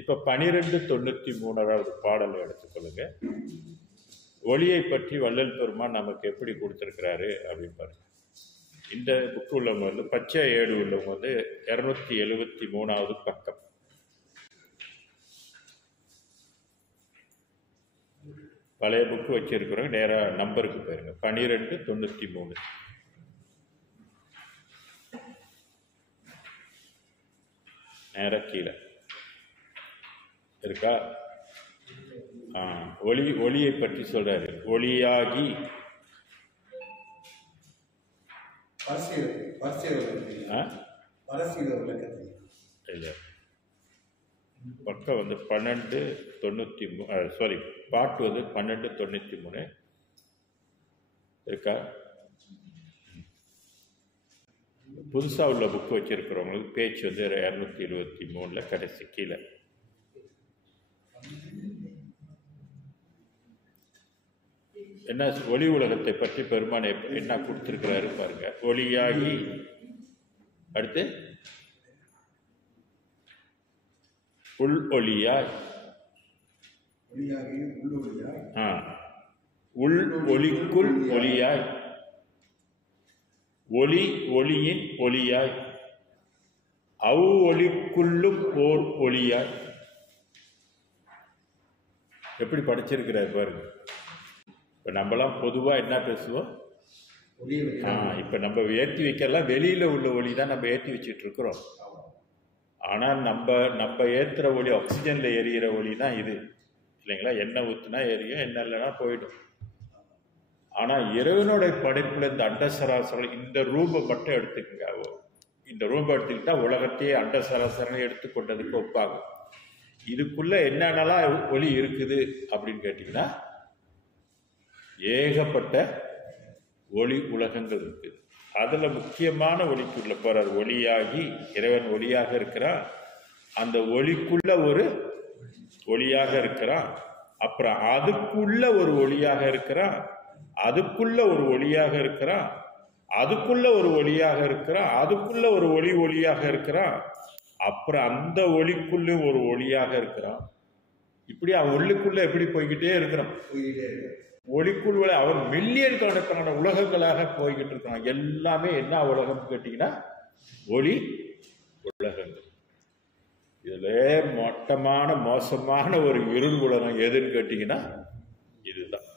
இப்போ 1293வது பாடலை எடுத்துக்கொள்ளுங்க. ஒளியை பற்றி வள்ளல் பெருமான் நமக்கு எப்படி கொடுத்துருக்கிறாரு அப்படின்னு பாருங்க. இந்த புக்கு உள்ளவங்க வந்து பச்சை ஏடு உள்ளவங்க வந்து 273வது பக்கம். பழைய புக்கு வச்சிருக்கிறோம். நேராக நம்பருக்கு போயிருங்க. 1293 நேராக கீழே இருக்கா? ஒளியை பற்றி சொல்றாரு. ஒளியாகி இல்லை, பக்கம் வந்து 1293 சாரி, பாட்டு வந்து 1293 இருக்கா? புதுசாக உள்ள புக்கு வச்சிருக்கிறவங்களுக்கு பேச்சு வந்து 273 கடைசி கீழே. என்ன ஒளி உலகத்தை பற்றி பெருமான் என்ன கொடுத்திருக்கிறாரு பாருங்க. ஒளியாகி, அடுத்து உள் ஒளியாய், உள் ஒளிக்குள் ஒளியாய், ஒளி ஒளியின் ஒளியாய், அவ் ஒளிக்குள்ளும் ஓர் ஒளியாய். எப்படி படிச்சிருக்கிறார் பாருங்க. இப்போ நம்மலாம் பொதுவாக என்ன பேசுவோம்? இப்போ நம்ம ஏற்றி வைக்கலாம் வெளியில் உள்ள ஒளி தான் நம்ம ஏற்றி வச்சுட்டு இருக்கிறோம். ஆனால் நம்ம ஏற்றுற ஒளி ஆக்சிஜனில் எரியிற ஒளி தான் இது இல்லைங்களா? எண்ணெய் ஊற்றுனா எரியும், எண்ணெய் இல்லைன்னா போயிடும். ஆனால் இறைவனோட படைப்புல இந்த அண்டசராசரம் இந்த ரூபை மட்டும் எடுத்துக்கங்க. இந்த ரூபை எடுத்துக்கிட்டா உலகத்தையே அண்டசராசரம் எடுத்துக்கொண்டதுக்கு ஒப்பாகும். இதுக்குள்ள என்னென்னலாம் ஒளி இருக்குது அப்படின்னு கேட்டிங்கன்னா ஏகப்பட்ட ஒளி உலகங்கள் இருக்குது. அதில் முக்கியமான ஒளிக்குள்ள போறார். ஒளியாகி இறைவன் ஒளியாக இருக்கிறான். அந்த ஒளிக்குள்ள ஒரு ஒளியாக இருக்கிறான். அப்புறம் அதுக்குள்ள ஒரு ஒளியாக இருக்கிறான். அதுக்குள்ள ஒரு ஒளியாக இருக்கிறான். அதுக்குள்ள ஒரு ஒளியாக இருக்கிறான். அதுக்குள்ள ஒரு ஒளியாக இருக்கிறான். அப்புறம் அந்த ஒளிக்குள்ள ஒரு ஒளியாக இருக்கிறான். இப்படி அவன் உள்ளுக்குள்ள எப்படி போய்கிட்டே இருக்கிறான். ஒளிக்குள்ள அவன் மில்லியன் கணக்கான உலகங்களாக போய்கிட்டு இருக்கான். எல்லாமே என்ன உலகம் கேட்டீங்கன்னா ஒளி உலகங்கள். இதுல மோசமான ஒரு இருள் உலகம் எதுன்னு கேட்டீங்கன்னா இதுதான்.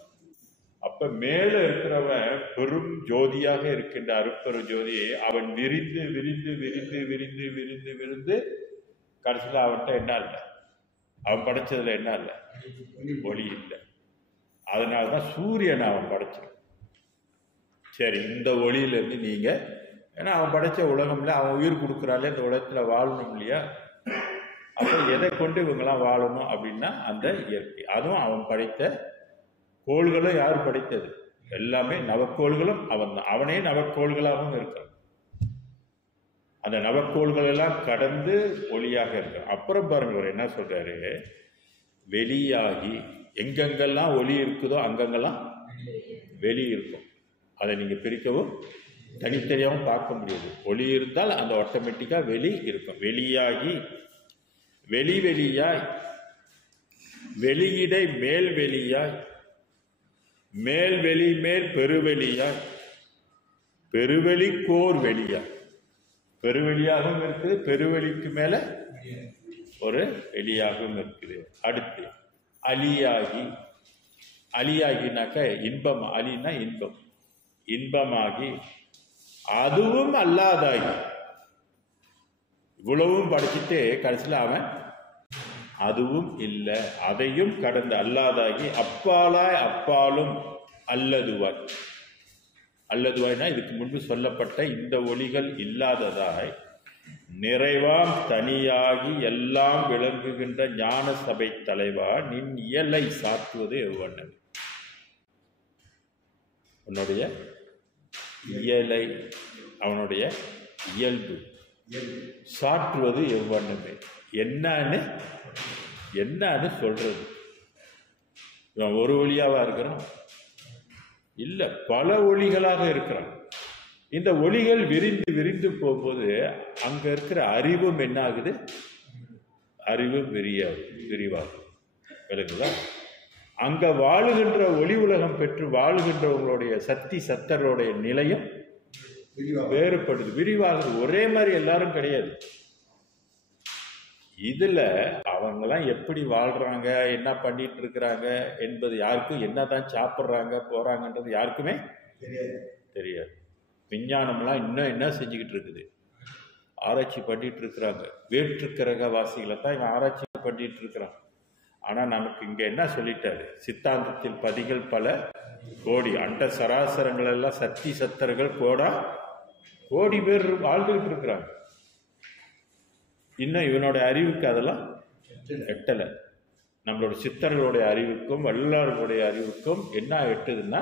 அப்ப மேல இருக்கிறவன் பெரும் ஜோதியாக இருக்கின்ற அருட்பெரும் ஜோதியை அவன் விரிந்து விரிந்து விரிந்து விரிந்து விரிந்து விரிந்து கடைசியில் அவன்கிட்ட என்ன இல்லை, அவன் படைச்சதுல என்ன இல்லை, ஒளி இல்லை. அதனாலதான் சூரியனை அவன் படைச்சிடும். சரி, இந்த ஒளியிலிருந்து நீங்க, ஏன்னா அவன் படைச்ச உலகம்ல அவன் உயிர் கொடுக்குறாலே இந்த உலகத்துல வாழணும் இல்லையா? அப்ப எதை கொண்டு இவங்கெல்லாம் வாழணும் அப்படின்னா அந்த இயற்கை. அதுவும் அவன் படைத்த கோள்களும் யார் படைத்தது? எல்லாமே நவக்கோள்களும் அவன் தான். அவனே நவக்கோள்களாகவும் இருக்கிறான். அந்த நவக்கோள்கள் எல்லாம் கடந்து ஒளியாக இருக்கிறான். அப்புறம் பாருங்க அவர் என்ன சொல்றாரு, வெளியாகி எங்கெங்கெல்லாம் ஒளி இருக்குதோ அங்கங்கெல்லாம் வெளி இருக்கும். அதை நீங்க பிரிக்கவும் தனித்தனியாகவும் பார்க்க முடியாது. ஒளி இருந்தால் அந்த ஆட்டோமேட்டிக்கா வெளி இருக்கும். வெளியாகி வெளியாய், வெளியிடை மேல் வெளியாய், மேல்வெளி மேல் பெருவெளியாய், பெருவெளிக்கோர் வெளியாய். பெருவெளியாகவும் இருக்குது, பெருவெளிக்கு மேல ஒரு வெளியாகவும் இருக்குது. அடுத்து அலியாகி, அலியாகினாக்க இன்பம், அலினா இன்பம், இன்பமாகி அதுவும் அல்லாதாகி. இவ்வளவும் படிச்சுட்டு கடைசியில் அவன் அதுவும் இல்லை, அதையும் கடந்து அல்லாதாகி அப்பாலாய் அப்பாலும் அல்லதுவாய். அல்லதுவாய்னா இதுக்கு முன்பு சொல்லப்பட்ட இந்த ஒளிகள் இல்லாததாய் நிறைவாம் தனியாகி எல்லாம் விளங்குகின்ற ஞான சபை தலைவா, நின் இயலை சாற்றுவது எவ்வண்ணம். உன்னுடைய இயலை, அவனுடைய இயல்பு சாற்றுவது எவ்வண்ணமே. என்னன்னு சொல்றது? இவன் ஒரு ஒளியாவா இருக்கிறான்? இல்ல, பல ஒளிகளாக இருக்கிறான். இந்த ஒளிகள் விரிந்து விரிந்து போகும்போது அங்க இருக்கிற அறிவும் என்ன ஆகுது? அறிவும் விரிவாகும். விளங்குதா? அங்க வாழுகின்ற ஒளி உலகம் பெற்று வாழுகின்றவங்களுடைய சத்தர்களுடைய நிலையம் வேறுபடுது, விரிவாகுது. ஒரே மாதிரி எல்லாரும் கிடையாது. இதுல அவங்கெல்லாம் எப்படி வாழ்றாங்க, என்ன பண்ணிட்டு இருக்கிறாங்க என்பது யாருக்கும், என்னதான் சாப்பிட்றாங்க போறாங்கன்றது யாருக்குமே தெரியாது. விஞ்ஞானம்லாம் இன்னும் என்ன செஞ்சுக்கிட்டு இருக்குது? ஆராய்ச்சி பண்ணிட்டு இருக்கிறாங்க. வேற்று கிரக வாசிகளை தான் இவன் ஆராய்ச்சி பண்ணிட்டு இருக்கிறான். ஆனா நமக்கு இங்க என்ன சொல்லிட்டாரு? சித்தாந்தத்தில் பதிகள் பல கோடி, அண்ட சராசரங்கள் எல்லாம் சத்தர்கள் கோடி பேர் வாழ்ந்துகிட்டு இருக்கிறாங்க. இன்னும் இவனோட அறிவுக்கு அதெல்லாம் எட்டலை. நம்மளோட சித்தர்களுடைய அறிவுக்கும் வல்லார்களுடைய அறிவுக்கும் என்ன எட்டுதுன்னா,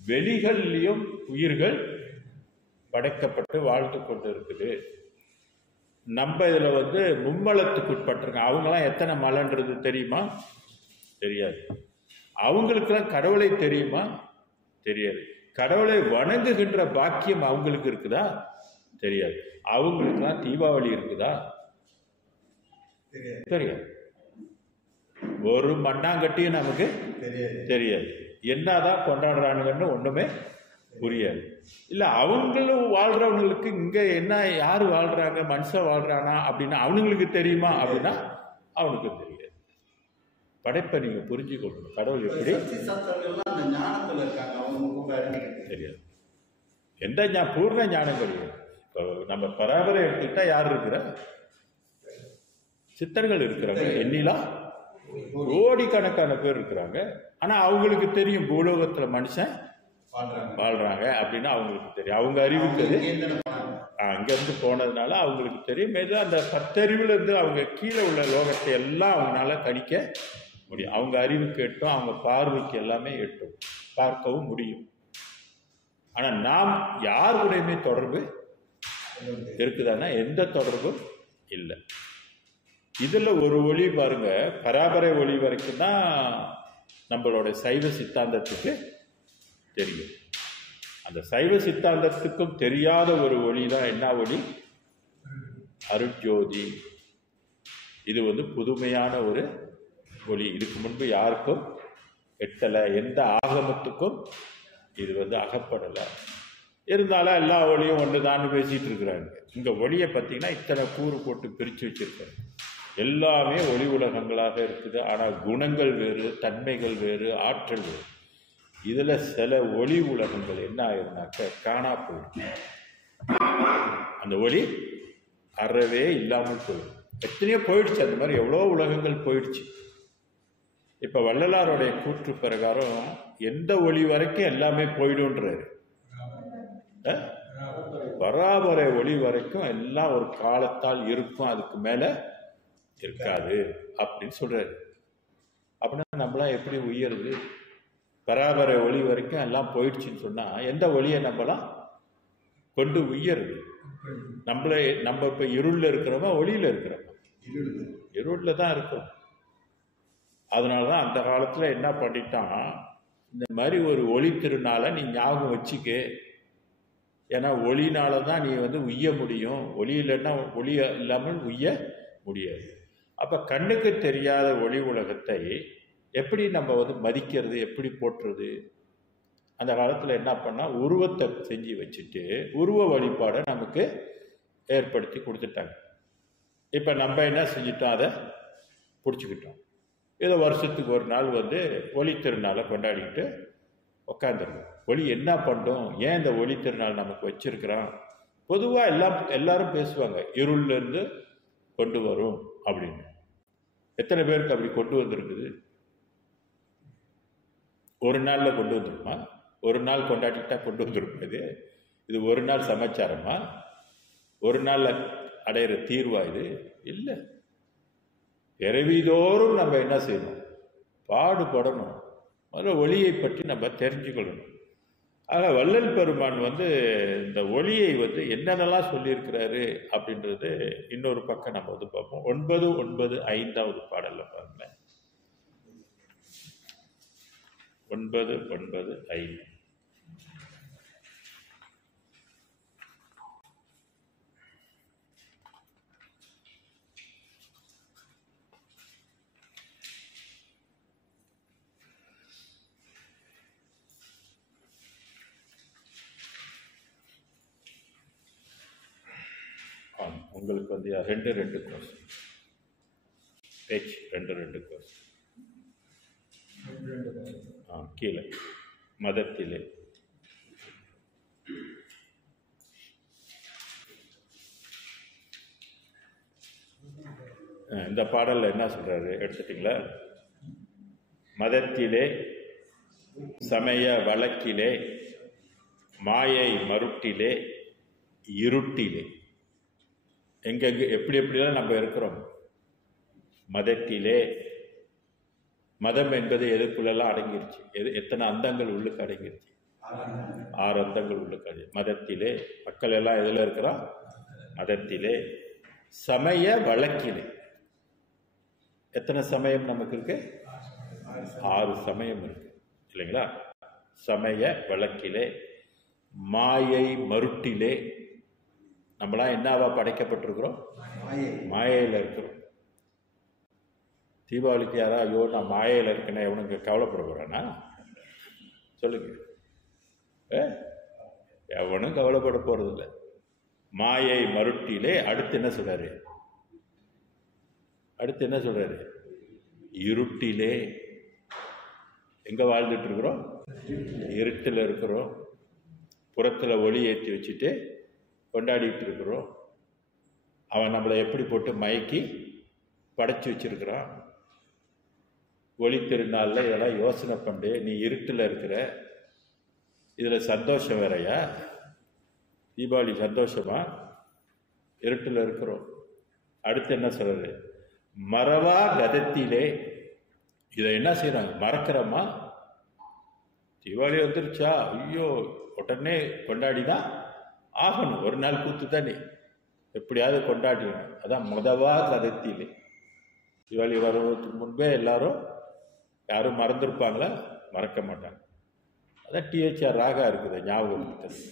வெளிகள்லையும் உயிர்கள் படைக்கப்பட்டு வாழ்ந்து கொண்டு இருக்குது. நம்ம இதுல மும்மலத்துக்கு உட்பட்டிருக்கோம். அவங்களாம் எத்தனை மலன்றது தெரியுமா? தெரியாது. அவங்களுக்கெல்லாம் கடவுளை தெரியுமா? தெரியாது. கடவுளை வணங்குகின்ற பாக்கியம் அவங்களுக்கு இருக்குதா? தெரியாது. அவங்களுக்குலாம் தீபாவளி இருக்குதா? தெரியாது. ஒரு மண்ணாங்கட்டியும் நமக்கு தெரியாது. என்னதான் கொண்டாடுறானுங்கன்னு ஒண்ணுமே புரியாது. இல்ல அவங்களும் வாழ்றவங்களுக்கு இங்க என்ன, யாரு வாழ்றாங்க, மனுஷன் வாழ்றானா அப்படின்னா அவனுங்களுக்கு தெரியுமா அப்படின்னா அவனுக்கு தெரியாது. படைப்பை நீங்க புரிஞ்சுக்கொள்ளணும். கடவுள் எப்படி தெரியாது. எந்த பூர்ண ஞானம் கிடையாது. இப்போ நம்ம பராபரை எடுத்துக்கிட்டா யார் இருக்கிற? சித்தர்கள் இருக்கிறாங்க. எண்ணிலா கோடிக்கணக்கான பேர் இருக்கிறாங்க. ஆனா அவங்களுக்கு தெரியும் பூலோகத்துல மனுஷன் வாழ்றாங்க அப்படின்னா அவங்களுக்கு தெரியும். அவங்க அறிவுக்கு அங்க இருந்து போனதுனால அவங்களுக்கு தெரியும். ஏதோ அந்த 10 அறிவுல இருந்து அவங்க கீழே உள்ள லோகத்தை எல்லாம் அவங்களால கணிக்க முடியும். அவங்க அறிவுக்கு எட்டும், அவங்க பார்வைக்கு எல்லாமே எட்டும், பார்க்கவும் முடியும். ஆனா நாம் யாருடையுமே தொடர்பு இருக்குதானா? எந்த தொடர்பும் இல்லை. இதுல ஒரு ஒளி பாருங்க, பராபரை ஒளி வரைக்கும் தான் நம்மளோட சைவ சித்தாந்தத்துக்கு தெரியும். அந்த சைவ சித்தாந்தத்துக்கும் தெரியாத ஒரு ஒளி தான் என்ன ஒளி? அருட்ஜோதி. இது புதுமையான ஒரு ஒளி. இதுக்கு முன்பு யாருக்கும் எட்டலை, எந்த ஆகமத்துக்கும் இது அகப்படலை. இருந்தாலும் எல்லா ஒளியும் ஒன்றுதான் பேசிட்டு இருக்கிறாங்க. இந்த ஒளியை பார்த்தீங்கன்னா இத்தனை கூறு போட்டு பிரித்து வச்சிருக்காங்க. எல்லாமே ஒளி உலகங்களாக இருக்குது. ஆனால் குணங்கள் வேறு, தன்மைகள் வேறு, ஆற்றல் வேறு. இதுல சில ஒளி உலகங்கள் என்ன ஆயிருந்தாக்க காணா போயிடும். அந்த ஒளி அறவே இல்லாமல் போயிடும். எத்தனையோ போயிடுச்சு. அந்த மாதிரி எவ்வளோ உலகங்கள் போயிடுச்சு. இப்ப வள்ளலாருடைய கூற்று பிரகாரம் எந்த ஒளி வரைக்கும் எல்லாமே போயிடும்ன்றாரு. பராபரை ஒளி வரைக்கும் எல்லாம் ஒரு காலத்தால் இருக்கும், அதுக்கு மேல இருக்காது அப்படின்னு சொல்றாரு. அப்படின்னா நம்மளாம் எப்படி உயருது? பராபரை ஒளி வரைக்கும் எல்லாம் போயிடுச்சுன்னு சொன்னா எந்த ஒளியை நம்மளாம் கொண்டு உயருது? நம்ம இப்ப இருள்ல இருக்கிறோமா, ஒளியில இருக்கிறோமா? இருள்ல தான் இருக்கும். அதனாலதான் அந்த காலத்துல என்ன பண்ணிட்டான், இந்த மாதிரி ஒரு ஒளி திருநாளை நீ ஞாபகம் வச்சுக்க. ஏன்னா ஒளினாலதான் நீ உய்ய முடியும். ஒளி இல்லைன்னா ஒளி இல்லாமல் உய்ய முடியாது. அப்ப கண்ணுக்கு தெரியாத ஒளி உலகத்தை எப்படி நம்ம மதிக்கிறது, எப்படி போற்றுறது? அந்த காலத்துல என்ன பண்ணா, உருவத்தை செஞ்சு வச்சுட்டு உருவ வழிபாடை நமக்கு ஏற்படுத்தி கொடுத்துட்டாங்க. இப்ப நம்ம என்ன செஞ்சுட்டோம், அதை பிடிச்சிக்கிட்டோம். ஏதோ வருஷத்துக்கு ஒரு நாள் ஒளி திருநாளை கொண்டாடிக்கிட்டு உட்காந்துருக்கோம். ஒளி என்ன பண்ணும், ஏன் இந்த ஒளி திருநாள் நமக்கு வச்சிருக்கிறான்? பொதுவாக எல்லாரும் பேசுவாங்க, இருள்ல இருந்து கொண்டு வரும் அப்படின்னு. எத்தனை பேருக்கு அப்படி கொண்டு வந்திருக்குது? ஒரு நாள்ல கொண்டு வந்துருமா? ஒரு நாள் கொண்டாடிட்டா கொண்டு வந்துருக்கும். இது ஒரு நாள் சமாச்சாரமா? ஒரு நாள்ல அடையிற தீர்வா இது? இல்லை. பிறவிதோறும் நம்ம என்ன செய்யணும்? பாடுபடணும். முதல்ல ஒளியை பற்றி நம்ம தெரிஞ்சுக்கொள்ளணும். ஆக வள்ளல் பெருமான் இந்த ஒளியை என்னென்னலாம் சொல்லியிருக்கிறாரு அப்படின்றது இன்னொரு பக்கம் நம்ம பார்ப்போம். 9:9 பாடல்ல பாருங்களேன். 9:9. உங்களுக்கு வந்து 2 கோர்ஸ் பேஜ் 2 கோர்ஸ் கீழே மதத்திலே இந்த பாடல்ல என்ன சொல்றாரு எடுத்துட்டீங்களா? மதத்திலே சமய வழக்கிலே மாயை மருட்டிலே இருட்டிலே எங்கெங்க எப்படி எப்படிலாம் நம்ம இருக்கிறோம். மதத்திலே மதம் என்பது எதுக்குள்ளெல்லாம் அடங்கிருச்சு, எத்தனை அந்தங்கள் உள்ளுக்கு அடங்கிருச்சு? 6 அந்தங்கள் உள்ளுக்கு அடங்கி. மதத்திலே மக்கள் எல்லாம் எதுல இருக்கிறோம்? மதத்திலே. சமய வழக்கிலே எத்தனை சமயம் நமக்கு இருக்கு? 6 சமயம் இருக்கு இல்லைங்களா? சமய வழக்கிலே மாயை மருட்டிலே நம்மளாம் என்னவா படைக்கப்பட்டிருக்கிறோம்? மாயையில் இருக்கிறோம். தீபாவளிக்கு யாரா ஐயோ நான் மாயையில் இருக்கேன்னா எவனுக்கு கவலைப்பட போறானா? சொல்லுங்க. எவனும் கவலைப்பட போறதில்லை. மாயை மருட்டிலே. அடுத்து என்ன சொல்றாரு? அடுத்து என்ன சொல்றாரு? இருட்டிலே. எங்க வாழ்ந்துட்டு இருக்கிறோம்? இருட்டில் இருக்கிறோம். புறத்துல ஒளி ஏற்றி வச்சுட்டு கொண்டாடிட்டு இருக்கிறோம். அவன் நம்மளை எப்படி போட்டு மயக்கி படைச்சு வச்சிருக்கிறான். ஒளி திருநாளில் இதெல்லாம் யோசனை பண்ணு. நீ இருட்டில் இருக்கிற, இதுல சந்தோஷம் வேறையா? தீபாவளி சந்தோஷமா? இருட்டில் இருக்கிறோம். அடுத்து என்ன சொல்றது? மறவா கதத்திலே. இதை என்ன செய்யறாங்க? மறக்கிறோமா? தீபாவளி வந்துருச்சா, ஐயோ உடனே கொண்டாடிதான் ஆகணும். ஒரு நாள் கூத்து தானே, எப்படியாவது கொண்டாடினோம். அதான் மதவா கதத்திலே. தீபாவளி வருவதற்கு முன்பே எல்லாரும் யாரும் மறந்துருப்பாங்களா? மறக்க மாட்டாங்க. அதான் டிஹெச்ஆர் ராகா இருக்குது ஞாபகப்படுத்துறது,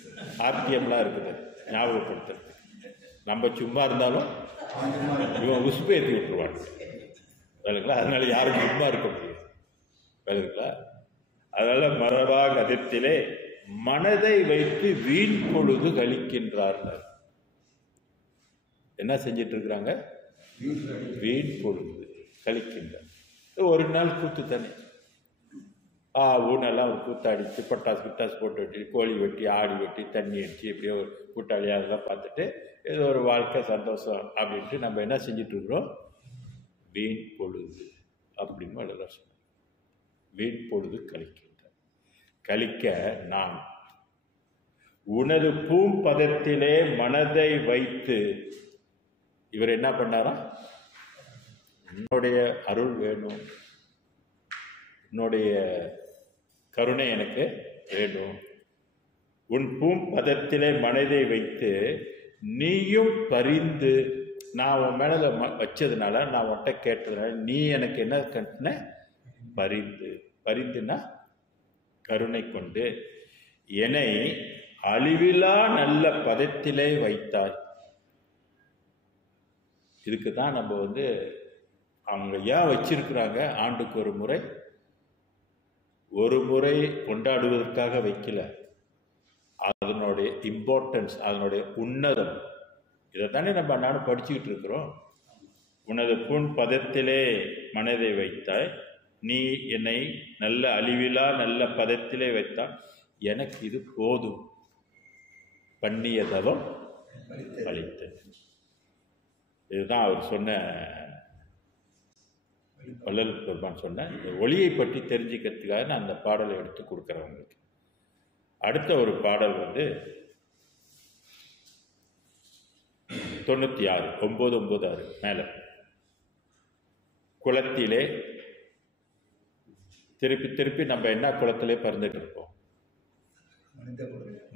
ஆர்டிஎம்லாம் இருக்குது ஞாபகப்படுத்துறது. நம்ம சும்மா இருந்தாலும் இவன் உசுப்பை ஏற்றி விட்டுருவாங்க வேலைங்களா. அதனால யாரும் சும்மா இருக்க முடியாது வேலைங்களா. அதனால மரபா கதத்திலே மனதை வைத்து வீண் பொழுது கழிக்கின்றார்கள். என்ன செஞ்சிட்டு இருக்கிறாங்க? வீண் பொழுது கழிக்கின்றார். ஒரு நாள் கூத்து தானே, ஊனெல்லாம் கூத்தாடிச்சு, பட்டாசு கிட்டாசு போட்டு வெட்டி, கோழி வெட்டி, ஆடி வெட்டி, தண்ணி அடிச்சு, இப்படியோ கூட்டாளி அதெல்லாம் பார்த்துட்டு ஏதோ ஒரு வாழ்க்கை சந்தோஷம் அப்படின்ட்டு நம்ம என்ன செஞ்சிட்டு இருக்கிறோம்? வீண் பொழுது அப்படின்னு வள்ளலார் சொன்னார். வீண் பொழுது கழிக்கின்றார். கழிக்க நான் உனது பூம்பதத்திலே மனதை வைத்து. இவர் என்ன பண்ணாரா? உன்னுடைய அருள் வேணும், உன்னுடைய கருணை எனக்கு வேணும். உன் பூம்பதத்திலே மனதை வைத்து நீயும் பரிந்து. நான் உன் மேல வச்சதுனால, நான் உன்கிட்ட கேட்டதுனால நீ எனக்கு என்ன கட்டின? பரிந்து. பரிந்துனா கருணை கொண்டு என்னை அழிவிலா நல்ல பதத்திலே வைத்தாய். இதுக்கு தான் நம்ம வந்து அவங்க ஏன் வச்சிருக்கிறாங்க? ஆண்டுக்கு ஒரு முறை கொண்டாடுவதற்காக வைக்கல. அதனுடைய இம்பார்ட்டன்ஸ், அதனுடைய உன்னதம், இதைத்தானே நம்ம அன்னாலும் படிச்சுக்கிட்டு இருக்கிறோம். உனது பூன் பதத்திலே மனதை வைத்தாய், நீ என்னை நல்ல அழிவிலா நல்ல பதத்திலே வைத்தாய், எனக்கு இது போதும், பண்ணிய தவம் அளித்தது. இதுதான் அவர் சொன்ன, வள்ளல் பெருமான் சொன்ன இந்த ஒளியை பற்றி தெரிஞ்சுக்கிறதுக்காக நான் அந்த பாடலை எடுத்து கொடுக்குறேன் உங்களுக்கு. அடுத்த ஒரு பாடல் வந்து 96 996 மேல. குளத்திலே திருப்பி திருப்பி நம்ம என்ன குளத்திலே பிறந்துட்டு இருப்போம்?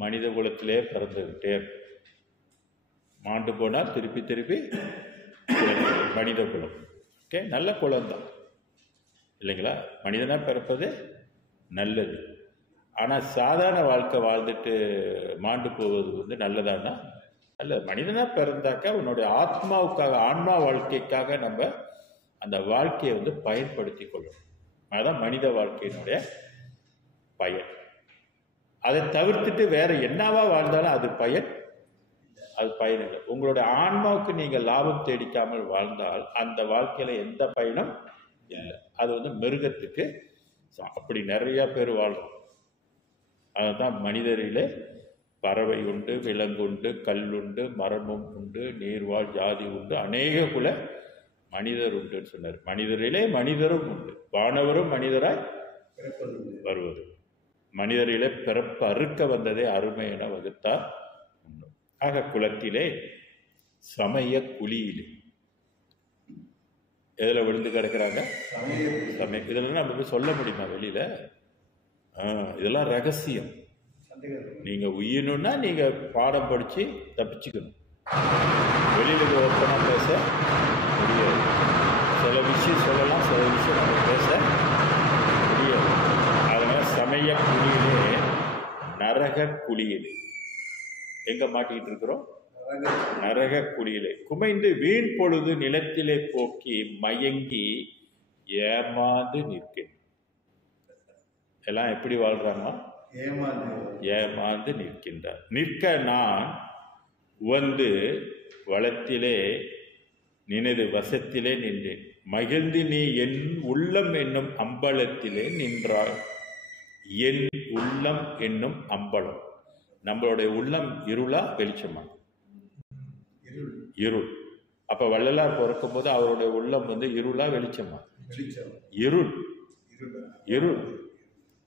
மனித குலத்திலே பிறந்துகிட்டே இருப்போம். மாண்டு போனால் திருப்பி திருப்பி மனித குலம். ஓகே, நல்ல குலம்தான் இல்லைங்களா? மனிதனா பிறப்பது நல்லது. ஆனால் சாதாரண வாழ்க்கை வாழ்ந்துட்டு மாண்டு போவது வந்து நல்லதானா? அல்ல. மனிதனா பிறந்தாக்கா உன்னுடைய ஆத்மாவுக்காக, ஆன்மா வாழ்க்கைக்காக நம்ம அந்த வாழ்க்கையை வந்து பயன்படுத்தி கொள்ளணும். அதுதான் மனித வாழ்க்கையினுடைய பயன். அதை தவிர்த்துட்டு வேற என்னவா வாழ்ந்தாலும் அது பயன் அது பயனில்லை. உங்களுடைய ஆன்மாவுக்கு நீங்கள் லாபம் தேடிக்காமல் வாழ்ந்தால் அந்த வாழ்க்கையில எந்த பயனும் இல்லை. அது வந்து மிருகத்துக்கு அப்படி நிறைய பேர் வாழ்றோம். அதுதான் மனிதரிலே பறவை உண்டு, விலங்கு உண்டு, கல் உண்டு, மரமும் உண்டு, நீர்வாழ் ஜாதி உண்டு, அநேக குல மனிதர் உண்டுன்னு சொன்னார். மனிதரிலே மனிதரும் உண்டு, வானவரும் மனிதராய் வருவது. மனிதரிலே பிறப்பு அறுக்க வந்ததே அருமை என வகுத்தார். ஆக குலத்திலே சமய குழியிலே எதுல விழுந்து கிடக்கிறாங்க? சமய. இதெல்லாம் நம்ம போய் சொல்ல முடியுமா வெளியில? இதெல்லாம் ரகசியம். நீங்க உயிரணும்னா நீங்க பாடம் படிச்சு தப்பிச்சுக்கணும். வெளியில ஓப்பனா பேச முடியாது. சில விஷயம் சொல்லலாம், சில விஷயம் நம்ம பேச முடியாது. அதனால சமய குழியிலே நரக குழியிலே எங்க மாட்டிக்கிட்டு இருக்கிறோம்? நரக குழியிலே குமைந்து வீண் பொழுது நிலத்திலே போக்கி மயங்கி ஏமாந்து நிற்கிறேன். எல்லாம் எப்படி வாழ்றாங்க? ஏமாந்து நிற்கின்றார். நிற்க நான் வந்து வளத்திலே நினது வசத்திலே நின்றேன். மகிழ்ந்து நீ என் உள்ளம் என்னும் அம்பலத்திலே நின்றாய். என் உள்ளம் என்னும் அம்பலம். நம்மளுடைய உள்ளம் இருளா வெளிச்சமா? இருள். அப்ப வள்ளலார் பிறக்கும் போது அவருடைய உள்ளம் வந்து இருளா வெளிச்சமா? இருள். இருள்.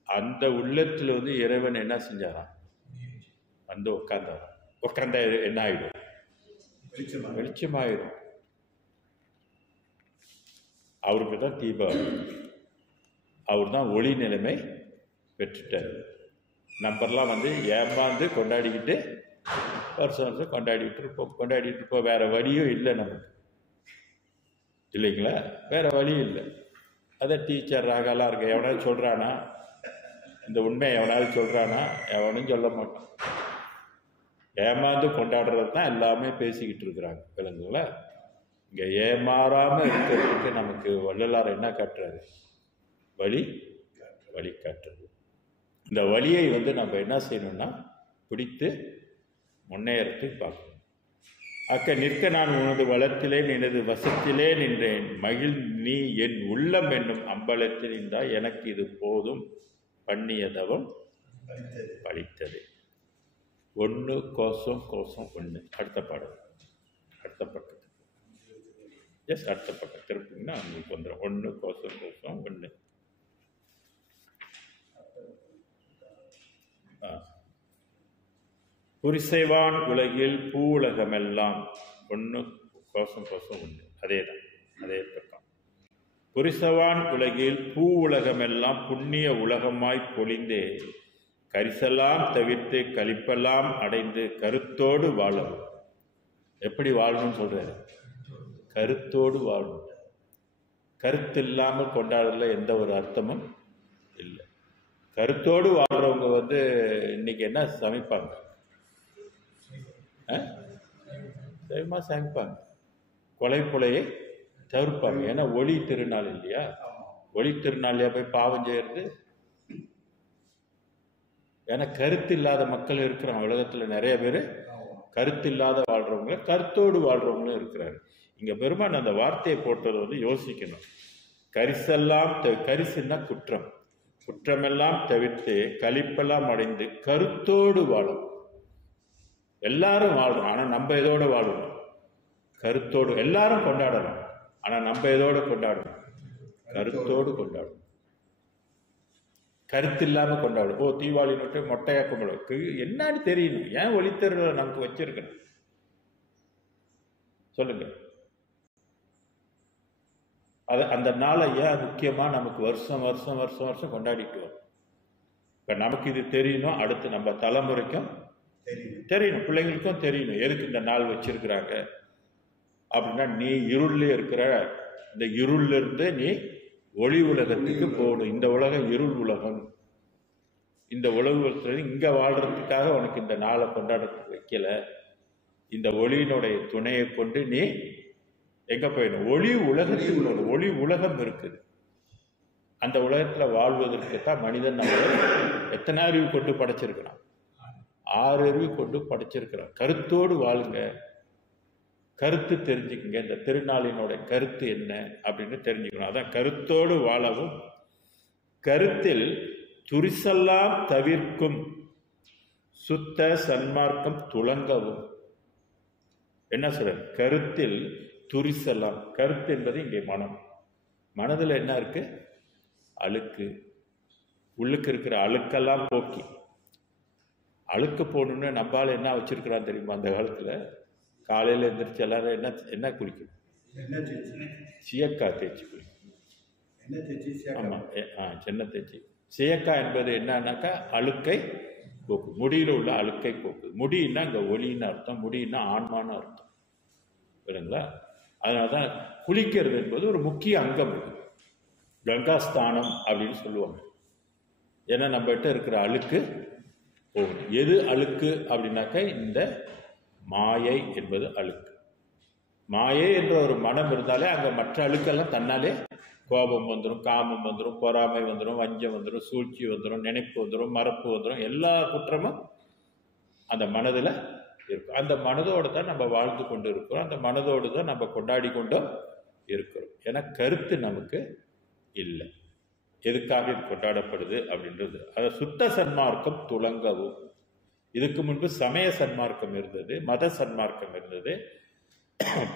அந்த உள்ளத்துல வந்து இறைவன் என்ன செஞ்சாராம்? வந்து உட்கார்ந்தா என்ன ஆயிடும்? வெளிச்சமாயிடும். அவருக்கு தான் தீபாவளி. அவர் தான் ஒளி நிலைமை பெற்றுட்டார். நம்பர்லாம் வந்து ஏமாந்து கொண்டாடிக்கிட்டு வருஷம் வருஷம் கொண்டாடிட்டு இருப்போம். வேற வழியும் இல்லை நமக்கு, இல்லைங்களா? வேற வழி இல்லை. அதை டீச்சர் ராகலாம் இருக்கு. எவனாவது சொல்றானா? இந்த உண்மையை எவனாவது சொல்றானா? எவனும் சொல்ல மாட்டான். ஏமாந்து கொண்டாடுறது தான் எல்லாமே பேசிக்கிட்டு இருக்கிறாங்க, விலங்குல. இங்க ஏமாறாம இருக்கிறதுக்கு நமக்கு வள்ளலார் என்ன காட்டுறாரு? வழி காட்டுறது. இந்த வழியை வந்து நம்ம என்ன செய்யணும்னா பிடித்து முன்னேறத்துக்கு பார்க்கணும். அக்க நிற்க நான் உனது வளத்திலே நினது வசத்திலே நின்றேன். மகிழ் நீ என் உள்ளம் என்னும் அம்பலத்தில் நின்றால் எனக்கு இது போதும். பண்ணியதவன் பழித்தது. 1 கோசம் 1. அடுத்த பாடம், அடுத்த பக்கத்து. அடுத்த பக்கம் திருப்பிங்கன்னா உங்களுக்கு வந்துடும். 1 கோசம் 1. புரிசைவான் உலகில் பூ உலகமெல்லாம். 1 கோசம் 1. அதேதான், அதே பக்கம். புரிசவான் உலகில் பூ உலகமெல்லாம் புண்ணிய உலகமாய் பொழிந்தே கரிசெல்லாம் தவிர்த்து கழிப்பெல்லாம் அடைந்து கருத்தோடு வாழவும். எப்படி வாழணும்னு சொல்றாரு? கருத்தோடு வாழணும். கருத்து இல்லாமல் கொண்டாடுறதுல எந்த ஒரு அர்த்தமும் இல்லை. கருத்தோடு வாழ்றவங்க வந்து இன்னைக்கு என்ன சமைப்பாங்க? சமைப்பாங்க. கொலை புலையை தவிர்ப்பாங்க. ஏன்னா ஒளி திருநாள் இல்லையா? ஒளி திருநாள்லையா போய் பாவம் செய்யறது? ஏன்னா கருத்து இல்லாத மக்கள் இருக்கிறாங்க உலகத்துல. நிறைய பேர் கருத்து இல்லாத வாழ்றவங்க, கருத்தோடு வாழ்றவங்களும் இருக்கிறாரு. இங்க பெருமான் அந்த வார்த்தையை போட்டது வந்து யோசிக்கணும். கரிசெல்லாம் கரிசுன்னா குற்றம், குற்றமெல்லாம் தவிர்த்து கழிப்பெல்லாம் அடைந்து கருத்தோடு வாழும். எல்லாரும் வாழ்றோம், ஆனா நம்ம எதோட வாழணும்? கருத்தோடு. எல்லாரும் கொண்டாடலாம், ஆனா நம்ம எதோட கொண்டாடணும்? கருத்தோடு கொண்டாடணும். கருத்து இல்லாம கொண்டாடும். தீபாவளி நோட்டு மொட்டையா கொண்டாடு. என்னன்னு தெரியணும். ஏன் ஒளித்தருளை நமக்கு வச்சிருக்கணும்? சொல்லுங்க. அது அந்த நாளை ஏன் முக்கியமா நமக்கு வருஷம் வருஷம் வருஷம் வருஷம் கொண்டாடிட்டு வரும்? இப்ப நமக்கு இது தெரியணும், அடுத்து நம்ம தலைமுறைக்கும் தெரியணும், பிள்ளைங்களுக்கும் தெரியணும் எதுக்கு இந்த நாள் வச்சிருக்கிறாங்க அப்படின்னா. நீ இருள்ல இருக்கிற, இந்த இருள்ல இருந்து நீ ஒளி உலகத்துக்கு போகணும். இந்த உலகம் இருள் உலகம். இந்த உலகத்துல இங்க வாழ்றதுக்காக உனக்கு இந்த நாளை கொண்டாடுறதுக்கு வைக்கல. இந்த ஒளியினுடைய துணையை கொண்டு நீ எங்க போயிடணும்? ஒளி உலகத்துக்கு. ஒளி உலகம் இருக்குது. அந்த உலகத்துல வாழ்வதற்கு தான் மனிதன் நம்ம எத்தனை அறிவு கொண்டு படைச்சிருக்கிறான்? 6 அறிவு கொண்டு படைச்சிருக்கிறார். கருத்தோடு வாழுங்க, கருத்து தெரிஞ்சுக்குங்க, இந்த திருநாளினோட கருத்து என்ன அப்படின்னு தெரிஞ்சுக்கணும். அதான் கருத்தோடு வாழவும் கருத்தில் துரிசெல்லாம் தவிர்க்கும் சுத்த சன்மார்க்கம் துளங்கவும். என்ன சொல்ற? கருத்தில் துரிசெல்லாம், கருத்து என்பது இங்கே மனம். மனதில் என்ன இருக்கு? அழுக்கு. உள்ளுக்கு இருக்கிற அழுக்கெல்லாம் போக்கி, அழுக்கு போகணுன்னு நம்மளால என்ன வச்சிருக்கிறான் தெரியுமா? அந்த காலத்துல காலையில எந்திரிச்சு எல்லாரும் என்ன குளிக்கும்? சீயக்காய் தேய்ச்சி குளிக்கும். ஆமா, சென்னை தேய்ச்சி. சீயக்காய் என்பது என்னன்னாக்கா அழுக்கை போக்கு, முடியில உள்ள அழுக்கை போக்கு. முடின்னா இங்க ஒளின்னு அர்த்தம், முடின்னா ஆன்மான்னு அர்த்தம். புரியுங்களா? அதனாலதான் குளிக்கிறது என்பது ஒரு முக்கிய அங்கம். இது கங்காஸ்தானம் அப்படின்னு சொல்லுவாங்க. ஏன்னா நம்ம கிட்ட இருக்கிற அழுக்கு போகும். எது அழுக்கு அப்படின்னாக்கா இந்த மாயை என்பது அழுக்கு. மாயை என்ற ஒரு மனம் இருந்தாலே அங்க மற்ற அழுக்கெல்லாம் தன்னாலே, கோபம் வந்துடும், காமம் வந்துடும், பொறாமை வந்துடும், வஞ்சம் வந்துடும், சூழ்ச்சி வந்துடும், நினைப்பு வந்துடும், மறப்பு வந்துடும். எல்லா குற்றமும் அந்த மனதில் இருக்கும். அந்த மனதோடு தான் நம்ம வாழ்ந்து கொண்டு இருக்கிறோம். அந்த மனதோடு தான் நம்ம கொண்டாடி கொண்டும் இருக்கிறோம். ஏன்னா கருத்து நமக்கு இல்லை. எதுக்காக இது கொண்டாடப்படுது அப்படின்றது, அதை சுத்த சன்மார்க்கம் துளங்கவும். இதுக்கு முன்பு சமய சன்மார்க்கம் இருந்தது, மத சன்மார்க்கம் இருந்தது.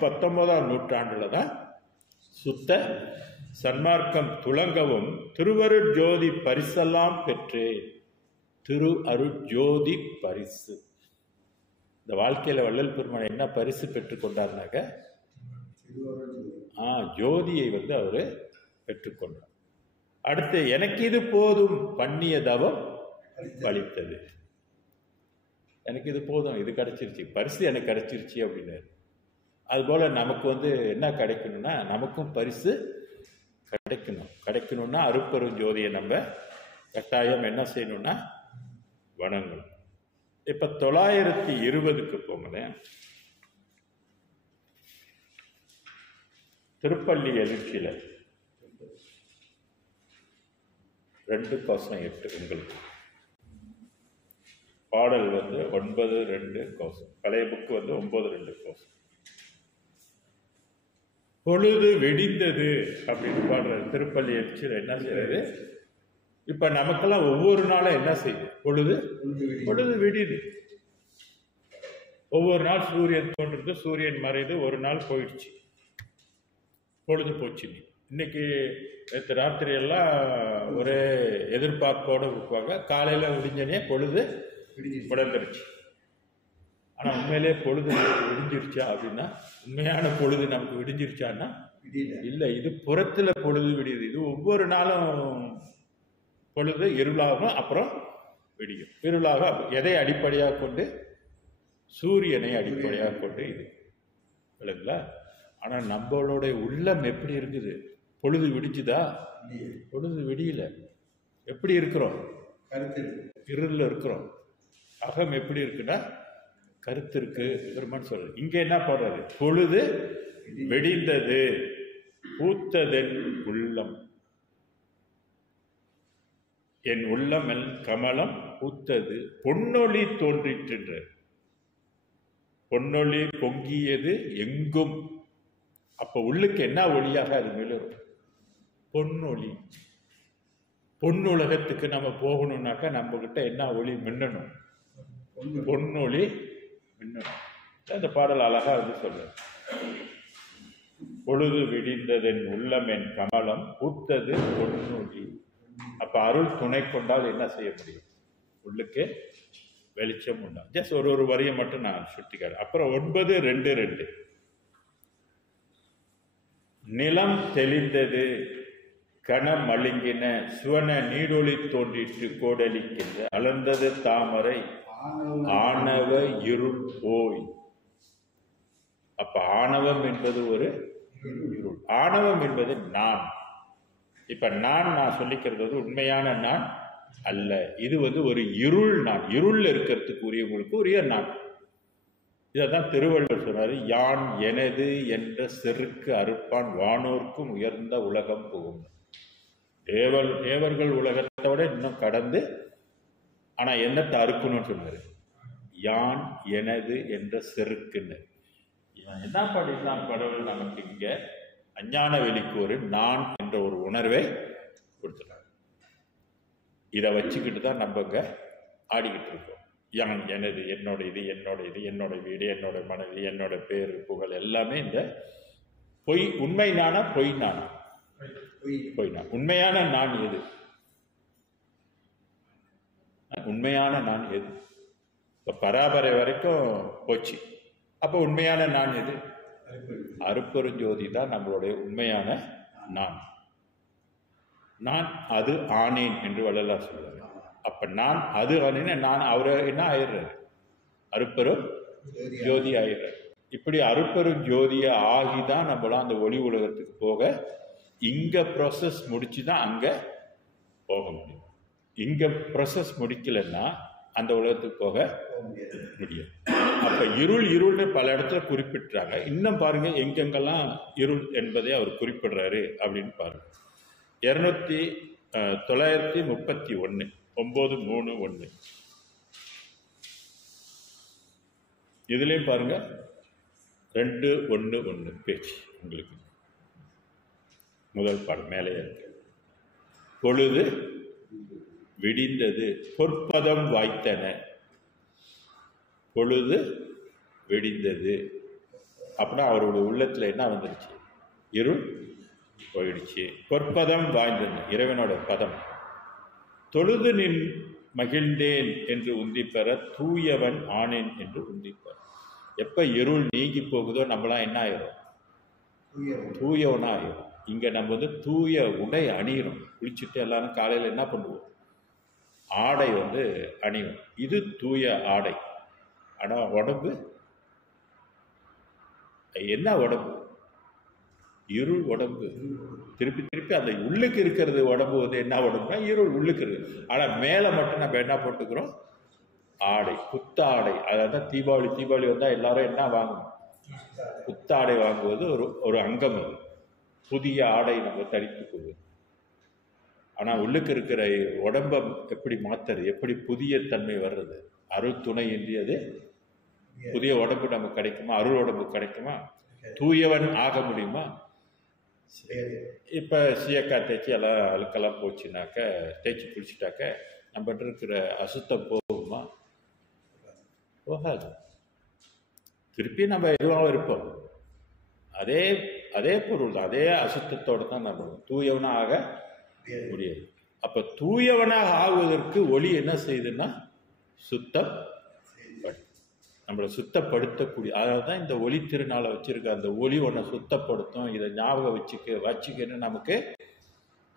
19ஆம் நூற்றாண்டுல தான் சுத்த சன்மார்க்கம் துளங்கவும் திருவருட்ஜோதி பரிசெல்லாம் பெற்று. திரு அருட்ஜோதி பரிசு. இந்த வாழ்க்கையில வள்ளல் பெருமான் என்ன பரிசு பெற்று கொண்டார்னாக்க ஜோதியை அவரு பெற்றுக்கொண்டார். அடுத்து எனக்கு இது போதும் பண்ணிய தவம் பலித்தது. எனக்கு இது போதும், இது கிடைச்சிருச்சு, பரிசு எனக்கு கிடைச்சிருச்சு அப்படின்னாரு. அதுபோல நமக்கு என்ன கிடைக்கணும்னா, நமக்கும் பரிசு கிடைக்கணும்னா அருட்பெரும் ஜோதியை நம்ம கட்டாயம் என்ன செய்யணும்னா வணங்கணும். இப்ப 920க்கு போங்களேன். திருப்பள்ளி எழுச்சியில 2:8 உங்களுக்கு பாடல் 9:2. பழைய புக்கு 9:2. பொழுது வெடிந்தது அப்படின்னு பாடுற திருப்பள்ளி எழுச்சியில் என்ன செய்யறது? இப்ப நமக்கெல்லாம் ஒவ்வொரு நாளும் என்ன செய்யுது? பொழுது வெடியுது. ஒவ்வொரு நாள் சூரியன் தோன்றுறது, சூரியன் மறையுது, ஒரு நாள் போயிடுச்சு, பொழுது போச்சு. இன்னைக்கு நேற்று ராத்திரி எல்லாம் ஒரு எதிர்பார்ப்போடு இருப்பாங்க. காலையில விடிஞ்சனே பொழுது விடந்துருச்சு. ஆனா உண்மையிலே பொழுது விடிஞ்சிருச்சா அப்படின்னா, உண்மையான பொழுது நமக்கு விடிஞ்சிருச்சான்னா இல்லை. இது புறத்துல பொழுது விடியுது. இது ஒவ்வொரு நாளும் பொழுது இருளாகும், அப்புறம் விடியும். இருளாக எதை அடிப்படையாக கொண்டு? சூரியனை அடிப்படையாக கொண்டு இது விளங்குங்களா? ஆனா நம்மளுடைய உள்ளம் எப்படி இருக்குது? பொழுது விடிச்சுதா? பொழுது விடியல. எப்படி இருக்கிறோம்? இருளில் இருக்கிறோம். அகம் எப்படி இருக்குன்னா கருத்து இருக்கு. பெருமான் சொல்றது இங்க என்ன போடுறது? பொழுது வெடிந்தது பூத்ததென் உள்ளம், என் உள்ளம் என் கமலம் பூத்தது, பொன்னொளி தோன்றிற்ற. பொன்னொளி பொங்கியது எங்கும். அப்ப உள்ளுக்கு என்ன ஒளியாக அது மேலும்? பொன்னொளி. பொன்னுலகத்துக்கு நம்ம போகணும்னாக்கா நம்ம கிட்ட என்ன ஒளி மின்னணும்? பொன்னொளி மின்னணும். அந்த பாடல் அழகா சொல்ற. பொழுது விடிந்ததென் உள்ளம் என் கமலம் பூத்தது பொன்னொளி. அப்ப அருள் துணை கொண்டால் என்ன செய்ய முடியும்? உள்ளுக்கு வெளிச்சம் உண்டா. ஜஸ்ட் ஒரு வரியை மட்டும் நான் சுட்டிக்காரு. அப்புறம் 9:2. நிலம் தெளிந்தது கணம் மழுங்கின சுவன நீடொளி தோன்றிற்று கோடலிக்கின்ற அலர்ந்தது தாமரை ஆணவ இருள் போய். அப்ப ஆணவம் என்பது ஒரு இருள். ஆணவம் என்பது நான். இப்ப நான் சொல்லிக்கிறது உண்மையான நான் அல்ல. இது ஒரு இருள் நான். இருள் இருக்கிறதுக்கு உரியவங்களுக்கு உரிய நான். இதான் திருவள்ளுவர் சொன்னாரு, யான் எனது என்ற செருக்கு அறுப்பான் வானோர்க்கும் உயர்ந்த உலகம் புகும். தேவர்கள் உலகத்தை விட இன்னும் கடந்து, ஆனா என்னத்தை அறுக்கணும்னு சொன்னாரு? யான் எனது என்ற செருக்குன்னு. இவன் என்ன பண்ணிட்டான் கடவுள் நமக்கு இங்க அஞ்ஞான வெளிக்கு ஒரு நான் என்ற ஒரு உணர்வை கொடுத்துட்டாங்க. இதை வச்சுக்கிட்டு தான் நம்ம இங்க ஆடிக்கிட்டு இருக்கோம். யான் எனது, என்னோட இது, என்னோட இது, என்னோட வீடு, என்னோட மனைவி, என்னோட பேரு புகழ் எல்லாமே இந்த பொய். உண்மை நானா பொய் நானா? பொய் நான். உண்மையான நான் எது? உண்மையான நான் எது? இப்ப பராபரை வரைக்கும் போச்சு. அப்ப உண்மையான நான் எது? அருட்பெருஞ்சோதி தான் நம்மளுடைய உண்மையான நான். நான் அது ஆனேன் என்று வள்ளலார் சொல்றாரு. அப்ப நான் அது ஆனேன்னு நான் அவரை என்ன ஆயிடுறாரு? அருட்பெரும் ஜோதி ஆயிடுறாரு. இப்படி அருட்பெரும் ஜோதிய ஆகிதான் நம்மளாம் அந்த ஒளி உலகத்துக்கு போக, இங்க ப்ராசஸ் முடிச்சுதான் அங்க போக முடியும். இங்க ப்ராசஸ் முடிக்கலன்னா அந்த உலகத்துக்கு போக முடியும். அப்ப இருள் இருள்னு பல இடத்துல குறிப்பிட்டுறாங்க. இன்னும் பாருங்க எங்கெங்கெல்லாம் இருள் என்பதை அவர் குறிப்பிடுறாரு அப்படின்னு பாருங்க. 931 931 இதுலயும் பாருங்க 2:1:1 பேச்சு உங்களுக்கு முதல் பாடம் மேலே இருக்கு. பொழுது விடிந்தது பொற்பதம் வாய்த்தன. பொழுது விடிந்தது அப்படின்னா அவருடைய உள்ளத்துல என்ன வந்துருச்சு? இருள் போயிடுச்சு. பொற்பதம் வாய்ந்தன, இறைவனோட பதம். தொழுது நின் மகிழ்ந்தேன் என்று உந்திப்பெற தூயவன் ஆனேன் என்று உந்திப்பெற. எப்ப இருள் நீங்கி போகுதோ நம்மளாம் என்ன ஆயிரும்? தூயவனா ஆயிரும். இங்க நம்ம வந்து தூய உடை அணியிறோம். குளிச்சுட்டு எல்லாரும் காலையில என்ன பண்ணுவோம்? ஆடை வந்து அணியும். இது தூய ஆடை. ஆனா உடம்பு என்ன உடம்பு? இருள் உடம்பு. திருப்பி திருப்பி அந்த உள்ளுக்கு இருக்கிறது உடம்பு வந்து என்ன உடம்புனா இருள் உள்ளுக்கு இருக்கு. ஆனா மேல மட்டும் நம்ம என்ன போட்டுக்கிறோம்? ஆடை, புத்தாடை. அதான் தீபாவளி வந்தா எல்லாரும் என்ன வாங்கணும்? புத்தாடை வாங்குவது ஒரு அங்கம். அது புதிய ஆடை நம்ம தரித்துக் கொள்வது. ஆனா உள்ளுக்கு இருக்கிற உடம்ப எப்படி மாத்துறது? எப்படி புதிய தன்மை வர்றது? அருள் துணை இன்றியது புதிய உடம்பு நமக்கு கிடைக்குமா? அருள் உடம்பு கிடைக்குமா? தூயவன் ஆக முடியுமா? இப்ப சீயக்கா தேய்ச்சி எல்லாம் அழுக்கெல்லாம் போச்சுனாக்க, தேய்ச்சி குளிச்சுட்டாக்க நம்மகிட்ட இருக்கிற அசுத்தம் போகுமா? போகாது. திருப்பி நம்ம எதுவாக இருப்போம். அதே பொருள், அதே அசுத்தத்தோடு தான் நம்ம தூயவனாக ஆக முடியாது. அப்ப தூயவனாக ஆகுவதற்கு ஒளி என்ன செய்யுதுன்னா சுத்தம், நம்மளை சுத்தப்படுத்தக்கூடிய. அதான் இந்த ஒளி திருநாளை வச்சிருக்க. அந்த ஒளி ஒன்றை சுத்தப்படுத்தும். இதை ஞாபகம் வச்சுக்கன்னு நமக்கு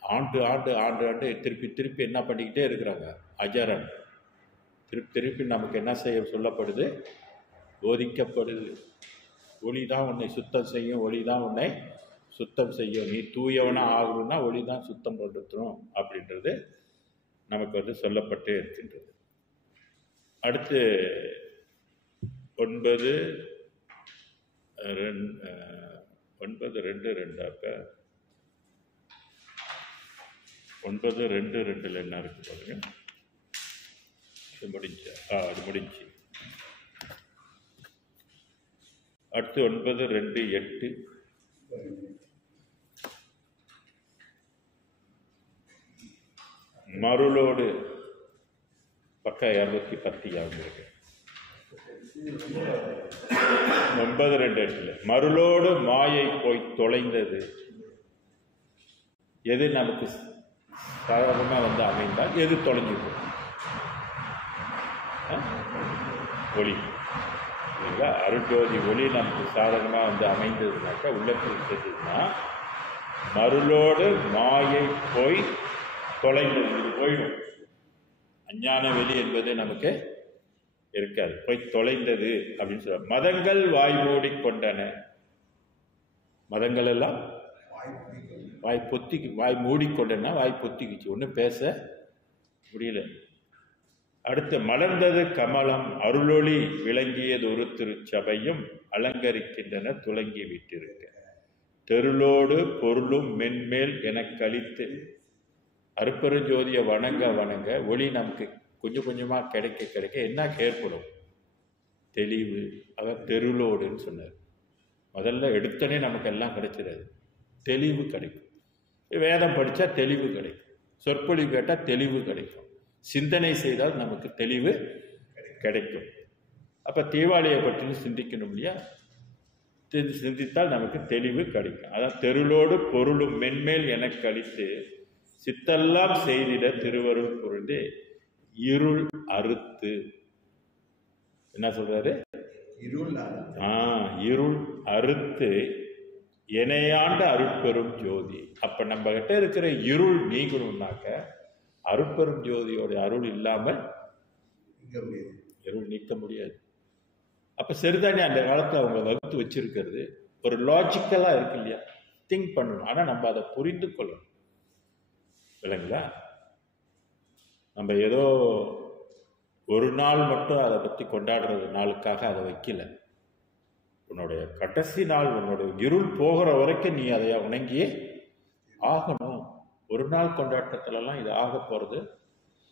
ஆண்டு ஆண்டு ஆண்டு ஆண்டு திருப்பி திருப்பி என்ன பண்ணிக்கிட்டே இருக்கிறாங்க? அஜரன் திருப்பி திருப்பி நமக்கு என்ன செய்ய சொல்லப்படுது? போதிக்கப்படுது. ஒளி தான் உன்னை சுத்தம் செய்யும், ஒளி தான் உன்னை சுத்தம் செய்யும். நீ தூயவனா ஆகணும்னா ஒளி தான் சுத்தம் படுத்துரும் அப்படின்றது நமக்கு வந்து சொல்லப்பட்டே இருக்கின்றது. அடுத்து 9:2 என்ன இருக்கு பாருங்க. அது முடிஞ்சு. அடுத்து 9:2:8 மருளோடு பக்கம் 210 இருக்கு. 9:2:8 மருளோடு மாயை போய் தொலைந்தது. எது நமக்கு சாதாரணமாக வந்து அமைந்தால் எது தொலைஞ்சிருக்கும்? ஒளி இல்லைங்களா? அருட்ஜோதி ஒளி நமக்கு சாதகமாக வந்து அமைந்ததுனாக்கா உள்ளத்தில் செஞ்சதுன்னா மருளோடு மாயை போய் தொலைந்தது. இது போயிடும். அஞ்ஞான வெளி என்பது நமக்கு இருக்காது, போய் தொலைந்தது அப்படின்னு சொல்ல. மதங்கள் வாய் மூடிக்கொண்டன. மதங்கள் எல்லாம் வாய் மூடிக்கொண்டன. வாய் பொத்திக்குச்சு, ஒன்றும் பேச முடியல. அடுத்து மலர்ந்தது கமலம் அருளொளி விளங்கியது ஒரு திருச்சபையும் அலங்கரிக்கின்றன துலங்கி விட்டிருக்க. தெருளோடு பொருளும் மென்மேல் என கழித்து. அருட்பெருஞ்சோதியை வணங்க வணங்க ஒளி நமக்கு கொஞ்சம் கொஞ்சமாக கிடைக்க என்ன ஏற்படும்? தெளிவு, அதான் தெருளோடுன்னு சொன்னார். முதல்ல எடுத்தனே நமக்கு எல்லாம் கிடைச்சிடாது, தெளிவு கிடைக்கும். வேதம் படித்தா தெளிவு கிடைக்கும், சொற்பொழிவு கேட்டால் தெளிவு கிடைக்கும், சிந்தனை செய்தால் நமக்கு தெளிவு கிடைக்கும். அப்போ தீபாவளியை பற்றி சிந்திக்கணும் இல்லையா? சிந்தித்தால் நமக்கு தெளிவு கிடைக்கும். அதான் தெருளோடு பொருளும் மென்மேல் எனக்கு அளித்து சித்தெல்லாம் செய்திட திருவருள் பொருளே இருள் அறுத்து. என்ன சொல்றாரு? இருள் அறுத்து இணையாண்ட அருட்பெரும் ஜோதி. அப்ப நம்ம கிட்ட இருக்கிற இருள் நீங்கணும்னாக்க அருட்பெரும் ஜோதியோட அருள் இல்லாமல் இருள் நீக்க முடியாது. அப்ப சரிதானே அந்த காலத்துல அவங்க வகுத்து வச்சிருக்கிறது ஒரு லாஜிக்கலா இருக்கு இல்லையா? திங்க் பண்ணணும். ஆனா நம்ம அதை புரிந்து கொள்ளணும் இல்லைங்களா? நம்ம ஏதோ ஒரு நாள் மட்டும் அதை பற்றி கொண்டாடுறது நாளுக்காக அதை வைக்கல. உன்னுடைய கடைசி நாள், உன்னுடைய இருள் போகிற வரைக்கும் நீ அதை உணங்கியே ஆகணும். ஒரு நாள் கொண்டாட்டத்திலலாம் இது ஆக போகிறது,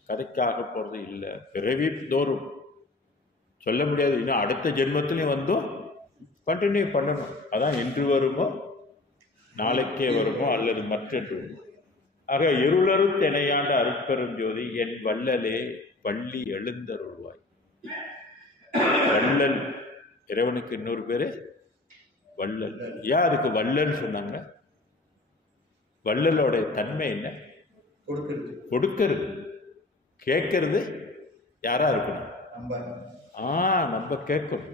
கதைக்கு ஆக போகிறது இல்லை. பிறவி தோறும் சொல்ல முடியாது, இன்னும் அடுத்த ஜென்மத்திலையும் வந்தும் கண்டினியூ பண்ணணும். அதான் இன்று வருமோ நாளைக்கே வருமோ அல்லது மற்றென்று. ஆக இருளரு திணையாண்ட அருட்பெரும் ஜோதி என் வள்ளலே பள்ளி எழுந்தருள்வாய். வள்ளல் இறைவனுக்கு இன்னொரு பேரு வள்ளல். ஏன் அதுக்கு வள்ளல் சொன்னாங்க? வள்ளலோட தன்மை என்ன? கொடுக்கிறது. கேட்கறது யாரா இருக்கணும்? நம்ம கேட்கணும்.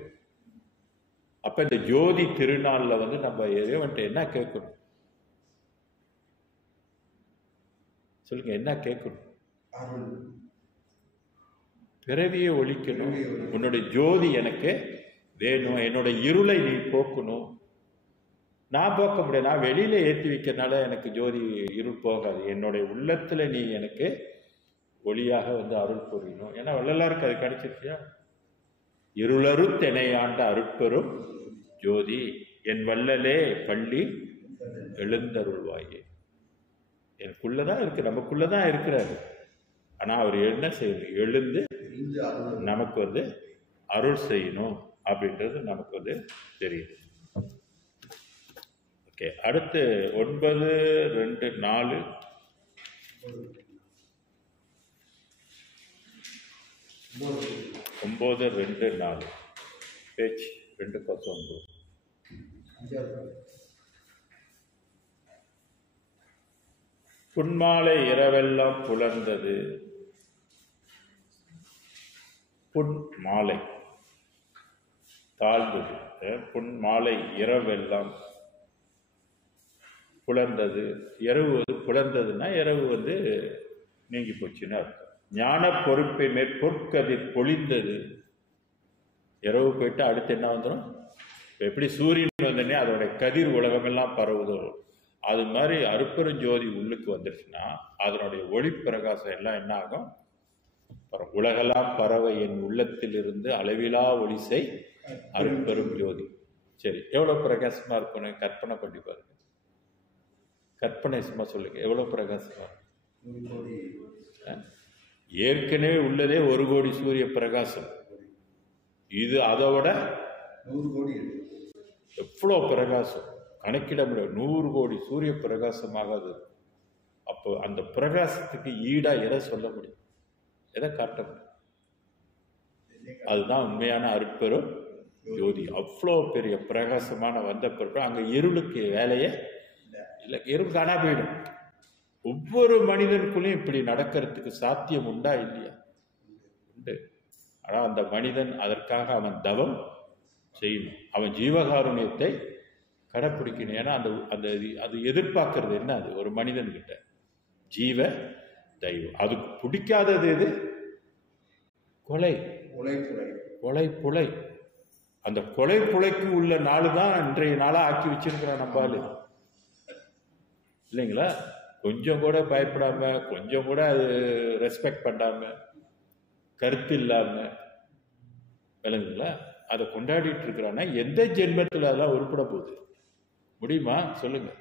அப்ப இந்த ஜோதி திருநாள்ல நம்ம இறைவன்ட்ட என்ன கேட்கணும் சொல்லுங்க? என்ன கேட்கணும்? பிறவியை ஒழிக்கணும். உன்னுடைய ஜோதி எனக்கு வேணும், என்னோட இருளை நீ போக்கணும். நான் போக்க முடியாது, நான் வெளியில ஏற்றி வைக்கிறதுனால எனக்கு ஜோதி இருள் போகாது. என்னுடைய உள்ளத்துல நீ எனக்கு ஒளியாக அருள் புரியணும். ஏன்னா வள்ளலாருக்கு அது கிடைச்சிருக்கியா? இருளரு திணையாண்ட அருட்பெரும் ஜோதி என் வள்ளலே பள்ளி எழுந்தருள்வாயே. எனக்குள்ளதான் இருக்கு, நமக்குள்ளதான் இருக்கிறாரு. ஆனா அவர் என்ன செய்யணும்? எழுந்து நமக்கு அருள் செய்யணும் அப்படின்றது நமக்கு தெரியுது. ஓகே, அடுத்து 9-2-4 9-2-4 பேஜ் 219. புன்மாலை இரவெல்லாம் புலர்ந்தது. புன் மாலை தாழ்ந்தது. புன்மாலை இரவெல்லாம் புலர்ந்தது. இரவு புலர்ந்ததுன்னா இரவு நீங்கி போச்சுன்னு அர்த்தம். ஞான பொறுப்பை மேற்பொற்கதிர் பொழிந்தது. இரவு போயிட்டு அடுத்து என்ன வந்துடும்? எப்படி சூரியன் வந்தனே அதோட கதிர் உலகமெல்லாம் பரவுதோ அது மாதிரி அருட்பெருஞ்சோதி உள்ளுக்கு வந்துருச்சுன்னா அதனுடைய ஒளி பிரகாசம் எல்லாம் என்ன ஆகும்? உலகெல்லாம் பறவை என் உள்ளத்தில் இருந்து அளவிலா ஒளிசை அருட்பெரும் ஜோதி. சரி, எவ்வளவு பிரகாசமா இருக்கணும்? கற்பனை பண்ணி பாருங்க. கற்பனை சும்மா சொல்லுங்க, எவ்வளவு பிரகாசமா? ஏற்கனவே உள்ளதே 1 கோடி சூரிய பிரகாசம். இது அதோட 100 கோடி. எவ்வளோ பிரகாசம் கணக்கிட முடியாது. 100 கோடி சூரிய பிரகாசமாகாது. அப்போ அந்த பிரகாசத்துக்கு ஈடா எதை சொல்ல முடியும்? எதை காட்ட முடியும்? அதுதான் உண்மையான அருட்பெரும் ஜோதி. அவ்வளோ பெரிய பிரகாசமான வந்த பிறகு அங்க இருளுக்கு வேலையே இல்லை. இருள் காணா போயிடும். ஒவ்வொரு மனிதனுக்குள்ளேயும் இப்படி நடக்கிறதுக்கு சாத்தியம் உண்டா இல்லையா? உண்டு. ஆனால் அந்த மனிதன் அதற்காக அவன் தவம் செய்யணும், அவன் ஜீவகாருண்யத்தை கடைப்பிடிக்கணும். ஏன்னா அது எதிர்பார்க்கறது என்ன? அது ஒரு மனிதன்கிட்ட ஜீவ தெய்வம். அதுக்கு பிடிக்காதது எது? கொலை புலை. அந்த கொலை புலைக்கு உள்ள நாள் தான் இன்றைய நாளா ஆக்கி வச்சிருக்கிறோம் நம்பாலு இல்லைங்களா? கொஞ்சம் கூட பயப்படாம, கொஞ்சம் கூட அது ரெஸ்பெக்ட் பண்ணாம, கருத்து இல்லாம, விளங்குங்களா? அதை கொண்டாடிட்டு இருக்கிறான்னா எந்த ஜென்மத்தில் அதெல்லாம் உருப்பட போகுது? முடியுமா சொல்லுங்க?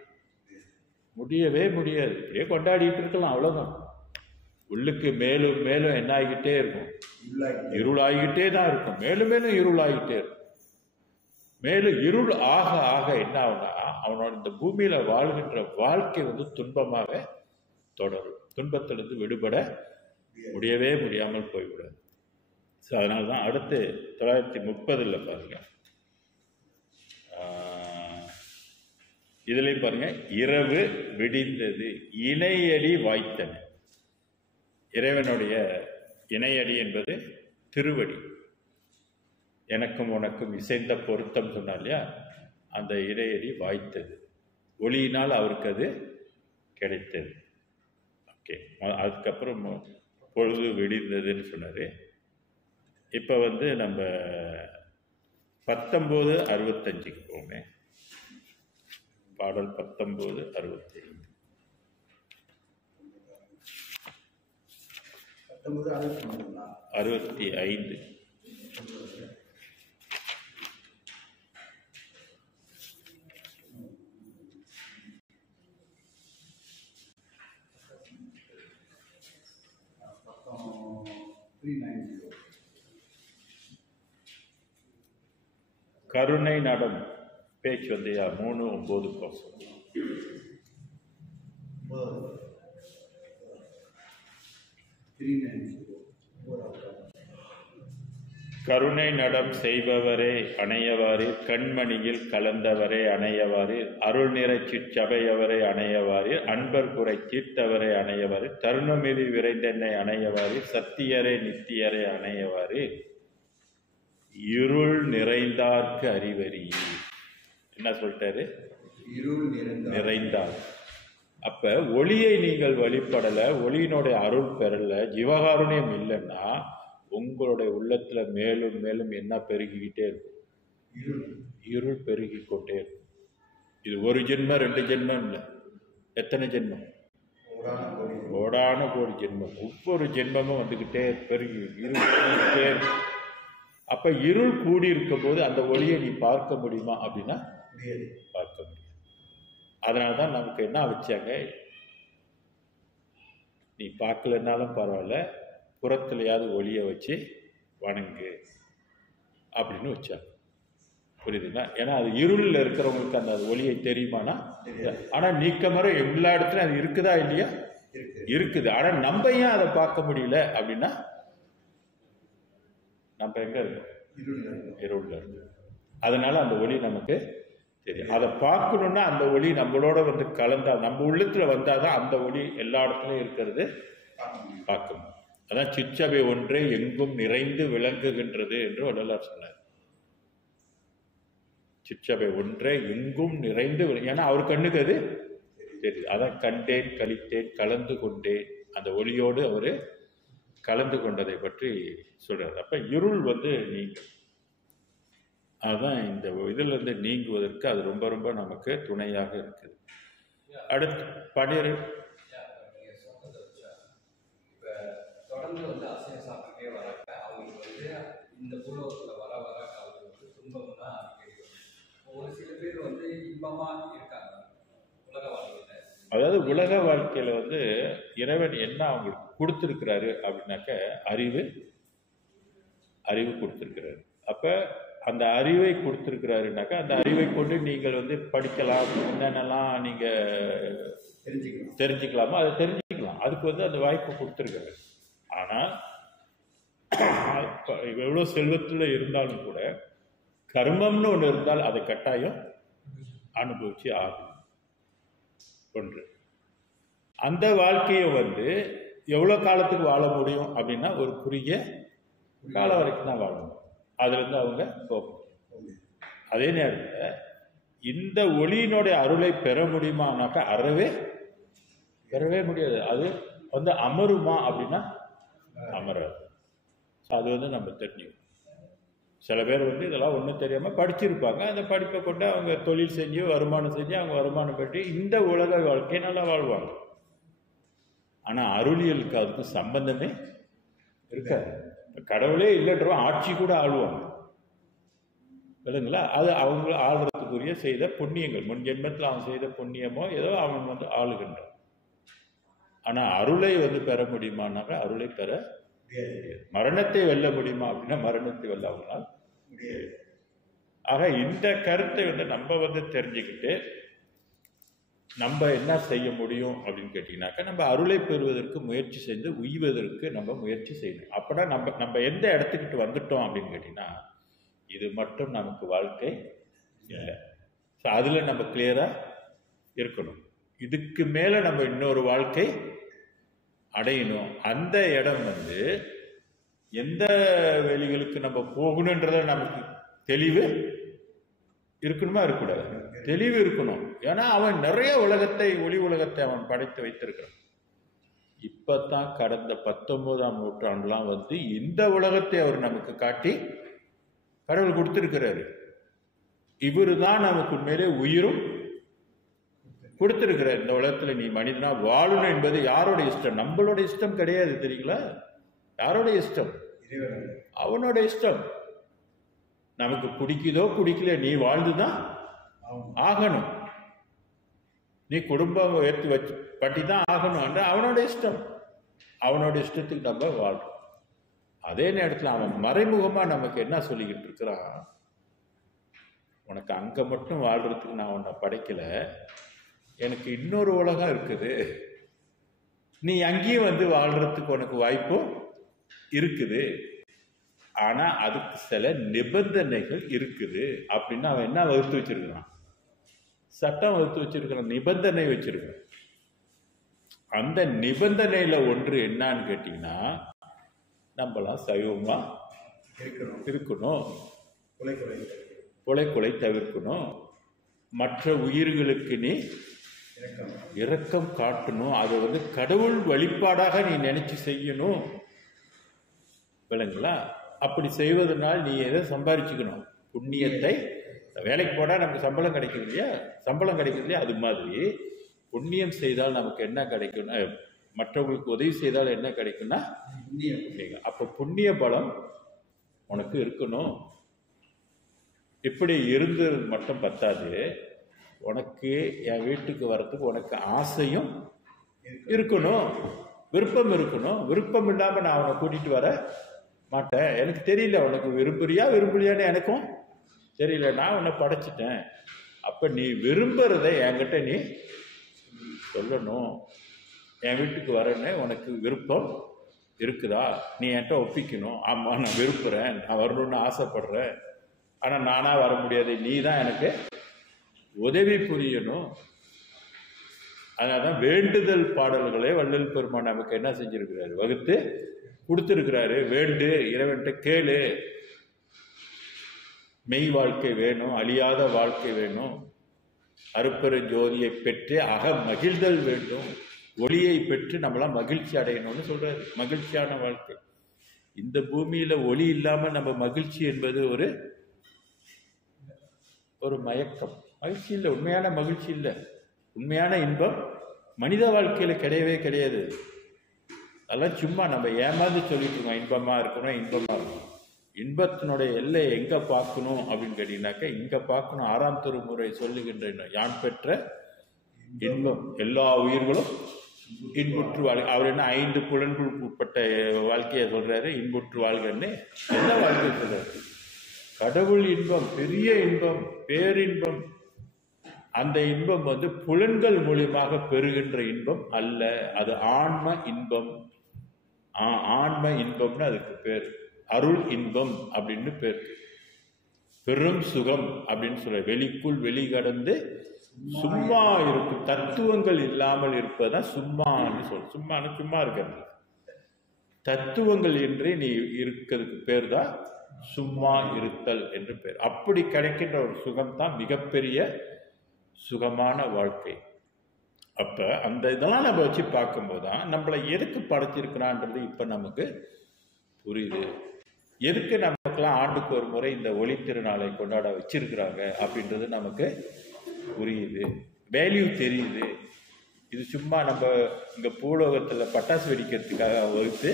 முடியவே முடியாது. இப்படியே கொண்டாடிட்டு இருக்கலாம், அவ்வளவுதான். உள்ளுக்கு மேலும் மேலும் என்ன ஆகிக்கிட்டே இருக்கும், இருளாகிக்கிட்டே தான் இருக்கும். மேலும் மேலும் இருளாகிக்கிட்டே இருக்கும். மேலும் இருள் ஆக ஆக என்ன ஆகுனா அவனோட இந்த பூமியில வாழ்கின்ற வாழ்க்கை துன்பமாக தொடரும். துன்பத்திலிருந்து விடுபட முடியவே முடியாமல் போய்விடாது. ஸோ அதனால தான் அடுத்து 930 பாருங்க, இதுலேயும் பாருங்க, இரவு விடிந்தது இணையடி வாய்த்தன. இறைவனுடைய இணையடி என்பது திருவடி. எனக்கும் உனக்கும் இசைந்த பொருத்தம் சொன்னா இல்லையா, அந்த இணையடி வாய்த்தது. ஒளியினால் அவருக்கு அது கிடைத்தது. ஓகே, அதுக்கப்புறம் பொழுது விடிந்ததுன்னு சொன்னார். இப்போ நம்ம 1965க்கு போமே. பாடல் 1965. 65. கருணை நடம் பேச்சு 3:9 கோசம். கருணை நடம் செய்பவரே அணையவாறு, கண்மணியில் கலந்தவரே அணையவாறு, அருள் நிறை சிற்றபையவரை அணையவாறு, அன்பர் குறை தீர்த்தவரை அணையவாறு, தருணமிதி விரைந்தென்னை அணையவாறு, சத்தியரே நித்தியரை அணையவாறு, இருள் நிறைந்தார்க்கு அறிவறி. என்ன சொல்லிட்டாரு? இருள் நிறைந்தார். அப்ப ஒளியை நீங்கள் வழிபடலை, ஒளியினுடைய அருள் பெறல, ஜீவகாருண்யம் இல்லைன்னா உங்களுடைய உள்ளத்துல மேலும் மேலும் என்ன பெருகிக்கிட்டே இருக்கும்? இருள் பெருகி கொண்டே இருக்கும். இது ஒரு ஜென்மம் 2 ஜென்மம் இல்லை, எத்தனை ஜென்மம்? கோடான கோடி ஜென்மம். ஒவ்வொரு ஜென்மமும் வந்துக்கிட்டே பெருகி இருக்கிட்டே இருக்கும். அப்ப இருள் கூடி இருக்கும் போது அந்த ஒளியை நீ பார்க்க முடியுமா அப்படின்னா பார்க்க முடியும். அதனாலதான் நமக்கு என்ன வச்சாங்க, நீ பார்க்கலன்னாலும் பரவாயில்ல, புறத்துலையாவது ஒளியை வச்சு வணங்கு அப்படின்னு வச்சாங்க. புரியுதுங்களா? ஏன்னா அது இருளில் இருக்கிறவங்களுக்கு அந்த ஒளியை தெரியுமானா, ஆனா நீக்கமர எல்லா இடத்துலையும் அது இருக்குதா இல்லையா? இருக்குது. ஆனா நம்ம ஏன் அதை பார்க்க முடியல அப்படின்னா, நம்ம எங்க இருக்கோம்? இருள்ல இருக்கு. அதனால அந்த ஒளி நமக்கு தெரியும். அதை பார்க்கணும்னா அந்த ஒளி நம்மளோட கலந்தா, நம்ம உள்ளத்துல வந்தாதான் அந்த ஒளி எல்லா இடத்துலயும் இருக்கிறது பார்க்கணும். அதான் சிற்றபை ஒன்றே எங்கும் நிறைந்து விளங்குகின்றது என்று வள்ளலார் சொன்னார். சிற்றபை ஒன்றே எங்கும் நிறைந்து, ஏன்னா அவர் கண்ணுக்கு அது தெரியுது. அதான் கண்டேன் கழித்தேன் கலந்து கொண்டேன், அந்த ஒளியோடு அவரு கலந்து கொண்டதை பற்றி சொல்றாரு. அப்ப இருள் நீங்க, அதுதான் இந்த இதுல இருந்து நீங்குவதற்கு அது ரொம்ப ரொம்ப நமக்கு துணையாக இருக்குது. அடுத்து 12 தொடர்ந்து அசைவம் சாப்பிட்டே வராங்க. அவங்களுக்கு இந்த பூலோகத்துல வர வர அவங்களுக்கு துன்பம் தான் அதிகரிக்கும். ஒரு சில பேர் இன்பமா இருக்காங்க உலக வாழ்க்கையில. அதாவது உலக வாழ்க்கையில இறைவன் என்ன அவங்களுக்கு கொடுத்திருக்கிறாரு அப்படின்னாக்க அறிவு கொடுத்திருக்கிறாரு. அப்ப அந்த அறிவை கொடுத்திருக்கிறாருனாக்கா அந்த அறிவை கொண்டு நீங்கள் படிக்கலாம், என்னென்னலாம் நீங்க தெரிஞ்சுக்கலாமோ அதை தெரிஞ்சுக்கலாம். அதுக்கு அந்த வாய்ப்பு கொடுத்திருக்கிறாரு. ஆனால் எவ்வளோ செல்வத்துல இருந்தாலும் கூட கர்மம்னு ஒன்று இருந்தால் அதை கட்டாயம் அனுபவிச்சு ஆகும். ஒன்று, அந்த வாழ்க்கையை எவ்வளோ காலத்துக்கு வாழ முடியும் அப்படின்னா ஒரு குறுகிய காலம் வரைக்கும் தான் வாழணும். அதுலேருந்து அவங்க போகும். அதே நேரத்தில் இந்த ஒளியினுடைய அருளை பெற முடியுமானாக்கா பெறவே முடியாது. அது அமருமா அப்படின்னா அமராது. அது நம்ம தெரிஞ்சுக்கணும். சில பேர் இதெல்லாம் ஒன்றும் தெரியாமல் படிச்சிருப்பாங்க. அந்த படிப்பை கொண்டு அவங்க தொழில் செஞ்சு வருமானம் செஞ்சு அவங்க வருமானம் பெற்று இந்த உலக வாழ்க்கையை நல்லா வாழ்வாங்க. ஆனால் அருளியலுக்கு அதுக்கு சம்பந்தமே இருக்காது. கடவுளே இல்லைன்றவன் ஆட்சி கூட ஆளுவாங்க இல்லைங்களா? அது அவங்க ஆளுறதுக்குரிய செய்த புண்ணியங்கள், முன் ஜென்மத்தில் அவன் செய்த புண்ணியமோ ஏதோ அவன் ஆளுகின்றான். ஆனால் அருளை பெற முடியுமானாக்கா அருளை பெற முடியாது. மரணத்தை வெல்ல முடியுமா அப்படின்னா மரணத்தை வெல்ல அவங்களால் முடியாது. ஆக இந்த கருத்தை நம்ம தெரிஞ்சுக்கிட்டு நம்ம என்ன செய்ய முடியும் அப்படின்னு கேட்டீங்கன்னாக்கா நம்ம அருளை பெறுவதற்கு முயற்சி செய்து உய்வதற்கு நம்ம முயற்சி செய்யணும். அப்போனா நம்ம எந்த இடத்துக்கிட்டு வந்துட்டோம் அப்படின்னு கேட்டிங்கன்னா இது மட்டும் நமக்கு வாழ்க்கை இல்லை. ஸோ அதில் நம்ம கிளியராக இருக்கணும். இதுக்கு மேலே நம்ம இன்னொரு வாழ்க்கை அடையணும். அந்த இடம் எந்த வெளிகளுக்கு நம்ம போகணுன்றத நமக்கு தெளிவு இருக்கணுமா இருக்கக்கூடாது? தெளிவு இருக்கணும். ஏன்னா அவன் நிறைய ஒளி உலகத்தை அவன் படைத்து வைத்திருக்கிறான். இப்பதான் கடந்த 19ஆம் நூற்றாண்டுலாம் இந்த உலகத்தை அவர் நமக்கு காட்டி கடவுள் கொடுத்திருக்கிறாரு. இவரு தான் நமக்கு உண்மையிலே உயிரும் கொடுத்திருக்கிறார். இந்த உலகத்துல நீ மனிதனா வாழணும் என்பது யாரோட இஷ்டம்? நம்மளோட இஷ்டம் கிடையாது, தெரியுங்களா? யாரோட இஷ்டம்? அவனோட இஷ்டம். நமக்கு பிடிக்குதோ பிடிக்கல, நீ வாழ்ந்துதான் ஆகணும். நீ குடும்பம் ஏற்றி வச்சு பட்டி தான் ஆகணும் என்ற அவனோட இஷ்டம். அவனோட இஷ்டத்துக்கு நம்ம வாழ்றோம். அதே நேரத்தில் அவன் மறைமுகமா நமக்கு என்ன சொல்லிக்கிட்டு இருக்கிறான்? உனக்கு அங்க மட்டும் வாழ்றதுக்கு நான் உன்னை படைக்கல, எனக்கு இன்னொரு உலகம் இருக்குது, நீ அங்கேயும் வாழ்றதுக்கு உனக்கு வாய்ப்பும் இருக்குது, ஆனா அதுக்கு சில நிபந்தனைகள் இருக்குது அப்படின்னு அவன் என்ன வகுத்து வச்சிருக்கிறான்? சட்டம் வகுத்து வச்சிருக்கிறான், நிபந்தனை வச்சிருக்கான். அந்த நிபந்தனையில ஒன்று என்னன்னு கேட்டீங்கன்னா நம்மளாம் சைவமா இருக்கணும், கொலை தவிர்க்கணும், மற்ற உயிர்களுக்கு நீ இரக்கம் காட்டணும், அதை கடவுள் வழிபாடாக நீ நினைச்சு செய்யணும். விளங்குங்களா? அப்படி செய்வதனால் நீ எதை சம்பாதிச்சுக்கணும்? புண்ணியத்தை. வேலைக்கு போனால் நமக்கு சம்பளம் கிடைக்குது இல்லையா? சம்பளம் கிடைக்குது இல்லையா? அது மாதிரி புண்ணியம் செய்தால் நமக்கு என்ன கிடைக்கும்னா, மற்றவங்களுக்கு உதவி செய்தால் என்ன கிடைக்கும்னா புண்ணியம். அப்போ புண்ணிய பலம் உனக்கு இருக்கணும். இப்படி இருந்தது மட்டும் பத்தாது, உனக்கு என் வீட்டுக்கு வர்றதுக்கு உனக்கு ஆசையும் இருக்கணும், விருப்பம் இருக்கணும். விருப்பம் இல்லாமல் நான் அவனை கூட்டிட்டு வர மாட்டேன். எனக்கு தெரியல உனக்கு விரும்புறியான்னு எனக்கும் தெரியல. நான் உன்னை படைச்சிட்டேன். அப்ப நீ விரும்புறத என்கிட்ட நீ சொல்லணும். என் வீட்டுக்கு வரேன்னு உனக்கு விருப்பம் இருக்குதா? நீ என்கிட்ட ஒப்பிக்கணும். ஆமா, நான் விரும்புறேன், நான் வரணும்னு ஆசைப்படுறேன், ஆனா நானா வர முடியாது, நீ தான் எனக்கு உதவி புரியணும். அதனால்தான் வேண்டுதல் பாடல்களே வள்ளல் பெருமான் நமக்கு என்ன செஞ்சிருக்கிறாரு? வகுத்து கொடுத்திருக்கிறாரு. வேண்டு, இறைவன்கிட்ட கேளு, மெய் வாழ்க்கை வேணும், அழியாத வாழ்க்கை வேணும், அருப்பெரு ஜோதியை பெற்று அக மகிழ்தல் வேண்டும், ஒளியை பெற்று நம்மளாம் மகிழ்ச்சி அடையணும்னு சொல்றாரு. மகிழ்ச்சியான வாழ்க்கை. இந்த பூமியில ஒளி இல்லாம நம்ம மகிழ்ச்சி என்பது ஒரு மயக்கம். மகிழ்ச்சி இல்லை, உண்மையான மகிழ்ச்சி இல்லை. உண்மையான இன்பம் மனித வாழ்க்கையில கிடையவே கிடையாது. அதெல்லாம் சும்மா நம்ம ஏமாந்து சொல்லிட்டு இருக்கோம், இன்பமா இருக்கணும், இன்பமா இருக்கணும். இன்பத்தினுடைய எல்லை எங்க பார்க்கணும் அப்படின்னு கேட்டீங்கன்னாக்கா இங்க பார்க்கணும். 6ஆம் திருமுறை சொல்லுகின்ற யான் பெற்ற இன்பம் எல்லா உயிர்களும் இன்புற்று வாழ்க. அவர் என்ன 5 புலன்களுக்கு உட்பட்ட வாழ்க்கையை சொல்றாரு, இன்புற்று வாழ்கன்னு. என்ன வாழ்க்கை சொல்றாரு? கடவுள் இன்பம், பெரிய இன்பம், பேரின்பம். அந்த இன்பம் புலன்கள் மூலியமாக பெறுகின்ற இன்பம் அல்ல, அது ஆன்ம இன்பம். ஆன்ம இன்பம்னு அதுக்கு பேர். அருள் இன்பம் அப்படின்னு பேர். பெரும் சுகம் அப்படின்னு சொல்ற. வெளிக்குள் வெளிகடந்து சும்மா இருக்கும் தத்துவங்கள் இல்லாமல் இருப்பதுதான் சும்மான்னு சொல்ற. சும்மா இருக்கிறது. தத்துவங்கள் என்று நீ இருக்கிறதுக்கு பேர் தான் சும்மா இருத்தல் என்று பேர். அப்படி கிடைக்கின்ற ஒரு சுகம் தான் மிகப்பெரிய சுகமான வாழ்க்கை. அப்ப அந்த இதெல்லாம் நம்ம வச்சு பார்க்கும்போது தான் நம்மளை எதுக்கு படைச்சிருக்கிறான்றது இப்ப நமக்கு புரியுது. எதுக்கு நமக்கெல்லாம் ஆண்டுக்கு ஒரு முறை இந்த ஒளி திருநாளை கொண்டாட வச்சிருக்கிறாங்க அப்படின்றது நமக்கு புரியுது, வேல்யூ தெரியுது. இது சும்மா நம்ம இங்க பூலோகத்துல பட்டாசு வெடிக்கிறதுக்காக வகுத்து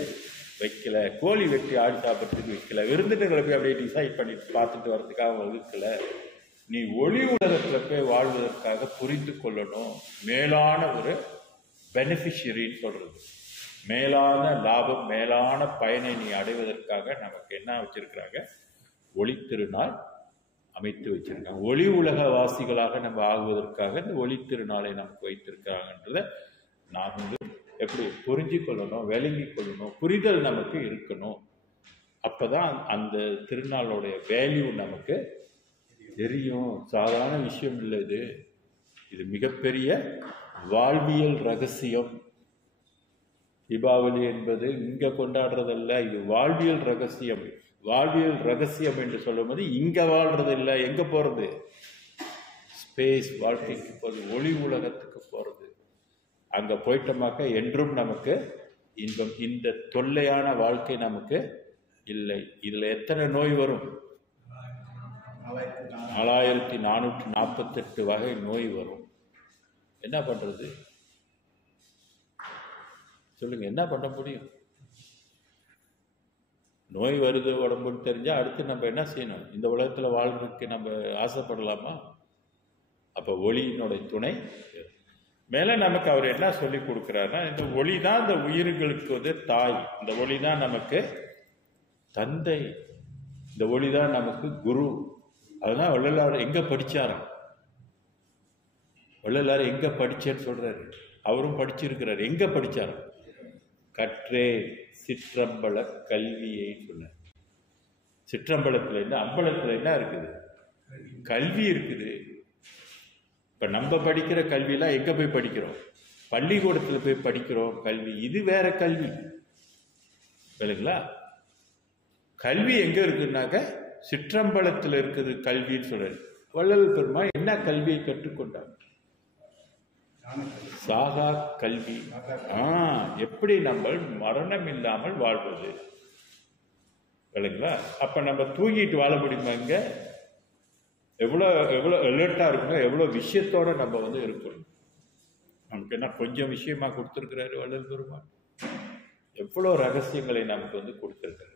வைக்கல, கோழி வெட்டி ஆடி சாப்பிட்றதுக்கு வைக்கல, விருந்தினர்களை போய் அப்படியே டிசைட் பண்ணிட்டு பார்த்துட்டு வர்றதுக்காக வகுக்கல. நீ ஒளி உலகத்துல போய் வாழ்வதற்காக புரிந்து கொள்ளணும். மேலான ஒரு பெனிஃபிஷியரின்னு சொல்றது. மேலான லாபம், மேலான பயனை நீ அடைவதற்காக நமக்கு என்ன வச்சிருக்கிறாங்க? ஒளி திருநாள் அமைத்து வச்சிருக்காங்க. ஒளி உலக வாசிகளாக நம்ம ஆகுவதற்காக இந்த ஒளி திருநாளை நமக்கு வைத்திருக்கிறாங்கன்றத நாம் எப்படி புரிஞ்சு கொள்ளணும், விளங்கி கொள்ளணும், புரிதல் நமக்கு இருக்கணும். அப்பதான் அந்த திருநாளோடைய வேல்யூ நமக்கு தெரியும். சாதாரண விஷயம் இல்லை இது. இது மிகப்பெரிய வாழ்வியல் ரகசியம். தீபாவளி என்பது இங்க கொண்டாடுறதல்ல, இது வாழ்வியல் ரகசியம். வாழ்வியல் ரகசியம் என்று சொல்லும் போது இங்க வாழ்றது இல்லை, எங்க போறது? ஸ்பேஸ் வாழ்க்கைக்கு போறது, ஒளி உலகத்துக்கு போறது. அங்க போயிட்டோமாக்க என்றும் நமக்கு இன்பம். இந்த தொல்லையான வாழ்க்கை நமக்கு இல்லை. இதுல எத்தனை நோய் வரும்? 4448 வகை நோய் வரும். என்ன பண்றது சொல்லுங்க? என்ன பண்ண முடியும்? நோய் வருது உடம்புன்னு தெரிஞ்சா அடுத்து நம்ம என்ன செய்யணும்? இந்த உலகத்துல வாழ்றதுக்கு நம்ம ஆசைப்படலாமா? அப்ப ஒளியினுடைய துணை மேல நமக்கு அவர் என்ன சொல்லி கொடுக்கிறாருன்னா, இந்த ஒளி தான் இந்த உயிர்களுக்கு தாய், இந்த ஒளி தான் நமக்கு தந்தை, இந்த ஒளி தான் நமக்கு குரு. அதுதான் வள்ளலார் எங்க படிச்சாராம்? வள்ளலார் எங்க படிச்சேன்னு சொல்றாரு. அவரும் படிச்சிருக்கிறார். எங்க படிச்சாராம்? கற்றே சிற்றம்பல கல்வியை சொன்னார். சிற்றம்பலத்துல என்ன, அம்பலத்துல என்ன இருக்குது? கல்வி இருக்குது. இப்ப நம்ம படிக்கிற கல்வியெல்லாம் எங்க போய் படிக்கிறோம்? பள்ளிக்கூடத்துல போய் படிக்கிறோம் கல்வி. இது வேற கல்வி இல்லைங்களா? கல்வி எங்க இருக்குன்னாக்க சிற்றம்பலத்தில் இருக்குது கல்வின்னு சொல்றாரு. வள்ளல் பெருமான் என்ன கல்வியை கற்றுக்கொண்டார்? சாகா கல்வி. எப்படி நம்ம மரணம் இல்லாமல் வாழ்வது இல்லைங்களா? அப்ப நம்ம தூங்கிட்டு வாழ முடியுமா? இங்க எவ்வளவு அலர்ட்டா இருக்கணும், எவ்வளவு விஷயத்தோட நம்ம இருக்கணும். நமக்கு என்ன கொஞ்சம் விஷயமா கொடுத்திருக்கிறாரு வள்ளல் பெருமான்? எவ்வளவு ரகசியங்களை நமக்கு கொடுத்திருக்கிறாரு.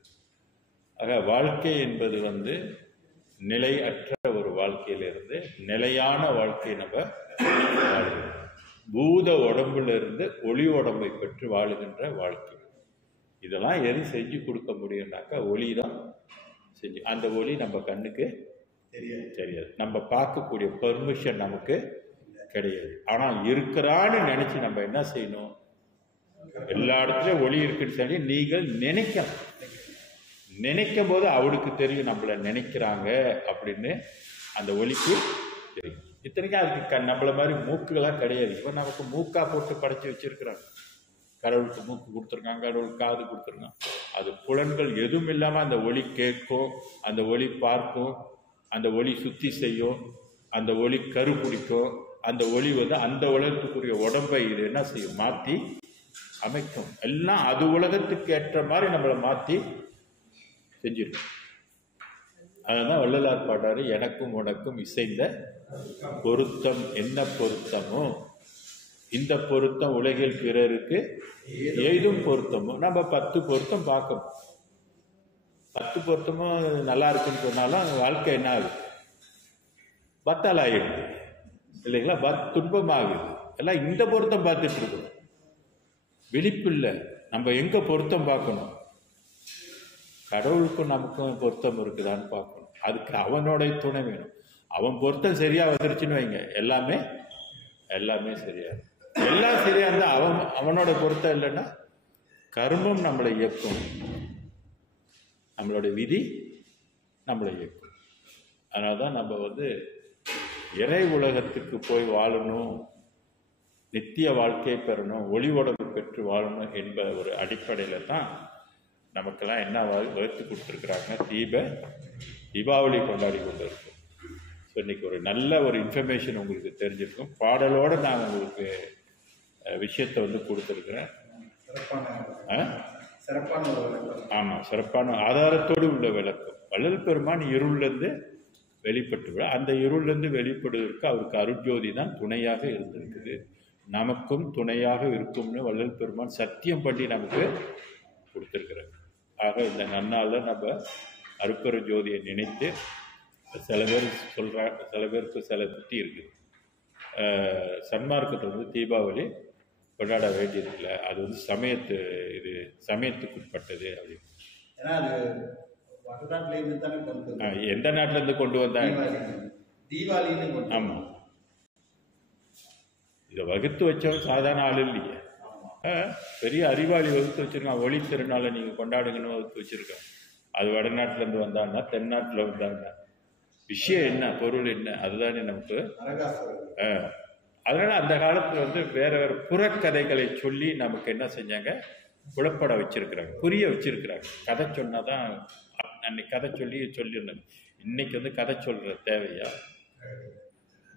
ஆக வாழ்க்கை என்பது நிலையற்ற ஒரு வாழ்க்கையிலிருந்து நிலையான வாழ்க்கையை நம்ம வாழுகிறோம். பூத உடம்புல இருந்து ஒளி உடம்பை பெற்று வாழுகின்ற வாழ்க்கை. இதெல்லாம் எது செஞ்சு கொடுக்க முடியும்னாக்கா ஒளி தான் செஞ்சு. அந்த ஒளி நம்ம கண்ணுக்கு தெரியாது, நம்ம பார்க்கக்கூடிய பெர்மிஷன் நமக்கு கிடையாது. ஆனால் இருக்கிறான்னு நினைச்சு நம்ம என்ன செய்யணும்? எல்லா இடத்துலயும் ஒளி இருக்குன்னு சொல்லி நீங்கள் நினைக்கணும். நினைக்கும் போது அவளுக்கு தெரியும் நம்மள நினைக்கிறாங்க அப்படின்னு. அந்த ஒளிக்கு தெரியும். இத்தனைக்கும் அதுக்கு நம்மள மாதிரி மூக்குகளாம் கிடையாது. இப்போ நமக்கு மூக்கா போட்டு படைச்சு வச்சிருக்கிறாங்க. கடவுளுக்கு மூக்கு கொடுத்துருக்காங்க, கடவுளுக்கு காது கொடுத்துருக்காங்க. அது புலன்கள் எதுவும் இல்லாம அந்த ஒளி கேட்கும், அந்த ஒளி பார்க்கும், அந்த ஒளி சுத்தி செய்யும், அந்த ஒளி கரு பிடிக்கும். அந்த ஒளி அந்த உலகத்துக்குரிய உடம்பை இது என்ன செய்யும்? மாத்தி அமைக்கும். எல்லாம் அது உலகத்துக்கு ஏற்ற மாதிரி நம்மளை மாத்தி செஞ்சிருக்கும். அதுதான் வள்ளலார் பாடுறாரு, எனக்கும் உனக்கும் இசைந்த பொருத்தம் என்ன பொருத்தமோ இந்த பொருத்தம் உலகில் பிறருக்கு ஏதும் பொருத்தமோ. நம்ம 10 பொருத்தம் பார்க்கணும். 10 பொருத்தமும் நல்லா இருக்குன்னு சொன்னாலும் வாழ்க்கை என்ன ஆகுது? பத்தால் ஆயிடுது இல்லைங்களா? துன்பமாகுது. எல்லாம் இந்த பொருத்தம் பார்த்துட்டு இருக்கணும். விழிப்பு இல்லை. நம்ம எங்க பொருத்தம் பார்க்கணும்? கடவுளுக்கும் நமக்கும் பொருத்தம் இருக்குதான்னு பார்க்கணும். அதுக்கு அவனோட துணை வேணும். அவன் பொருத்தம் சரியா வந்துருச்சுன்னு வைங்க, எல்லாமே சரியா. எல்லாம் சரியா இருந்தா அவனோட பொருத்தம் இல்லைன்னா கர்மம் நம்மளை இயக்கும், நம்மளோட விதி நம்மளை இயக்கும். அதனால்தான் நம்ம இறை உலகத்துக்கு போய் வாழணும், நித்திய வாழ்க்கையை பெறணும், ஒளி உடம்பு பெற்று வாழணும் என்ப ஒரு அடிப்படையில தான் நமக்கெல்லாம் என்ன வகுத்து கொடுத்துருக்குறாங்க? தீபாவளி கொண்டாடி கொண்டு இருக்கோம். ஸோ இன்னைக்கு ஒரு நல்ல ஒரு இன்ஃபர்மேஷன் உங்களுக்கு தெரிஞ்சிருக்கும். பாடலோடு நான் உங்களுக்கு விஷயத்தை கொடுத்துருக்குறேன். ஆமாம், சிறப்பான ஆதாரத்தோடு உள்ள விளக்கம். வள்ளல் பெருமான் இருளிலிருந்து வெளிப்பட்டு, அந்த இருளிலிருந்து வெளிப்படுவதற்கு அவருக்கு அருட்ஜோதி தான் துணையாக இருந்திருக்குது. நமக்கும் துணையாக இருக்கும்னு வள்ளல் பெருமான் சத்தியம் பண்ணி நமக்கு கொடுத்துருக்கிறார். ஆக இந்த நன்னாளில் நம்ம அருட்பெரு ஜோதியை நினைத்து, சில பேர் சொல்கிறாங்க, சில பேருக்கு சில புத்தி இருக்குது. சன்மார்க்கத்தில் தீபாவளி கொண்டாட வேண்டியதில்லை, அது வந்து சமயத்துக்குட்பட்டது அப்படின்னு. ஏன்னா அது வடநாட்டிலேருந்து தானே கொண்டு எந்த நாட்டிலேருந்து கொண்டு வந்தாங்க? தீபாவளின்னு. ஆமாம், இதை வகுத்து வச்சவங்க சாதாரண ஆள் இல்லையே, பெரிய அறிவாளி வகுத்து வச்சிருக்கான். ஒளி திருநாளை நீங்கள் கொண்டாடுங்கன்னு வகுத்து வச்சிருக்கான். அது வடநாட்டிலேருந்து வந்தான்னா தென்னாட்டில் வந்தாங்கன்னா விஷயம் என்ன, பொருள் என்ன, அதுதானே நமக்கு. அதனால அந்த காலத்தில் வந்து வேற வேற புறக்கதைகளை சொல்லி நமக்கு என்ன செஞ்சாங்க, குழப்பட வச்சிருக்கிறாங்க, புரிய வச்சிருக்கிறாங்க. கதை சொன்னாதான், அன்னைக்கு கதை சொல்லிடணும். இன்னைக்கு வந்து கதை சொல்ற தேவையா?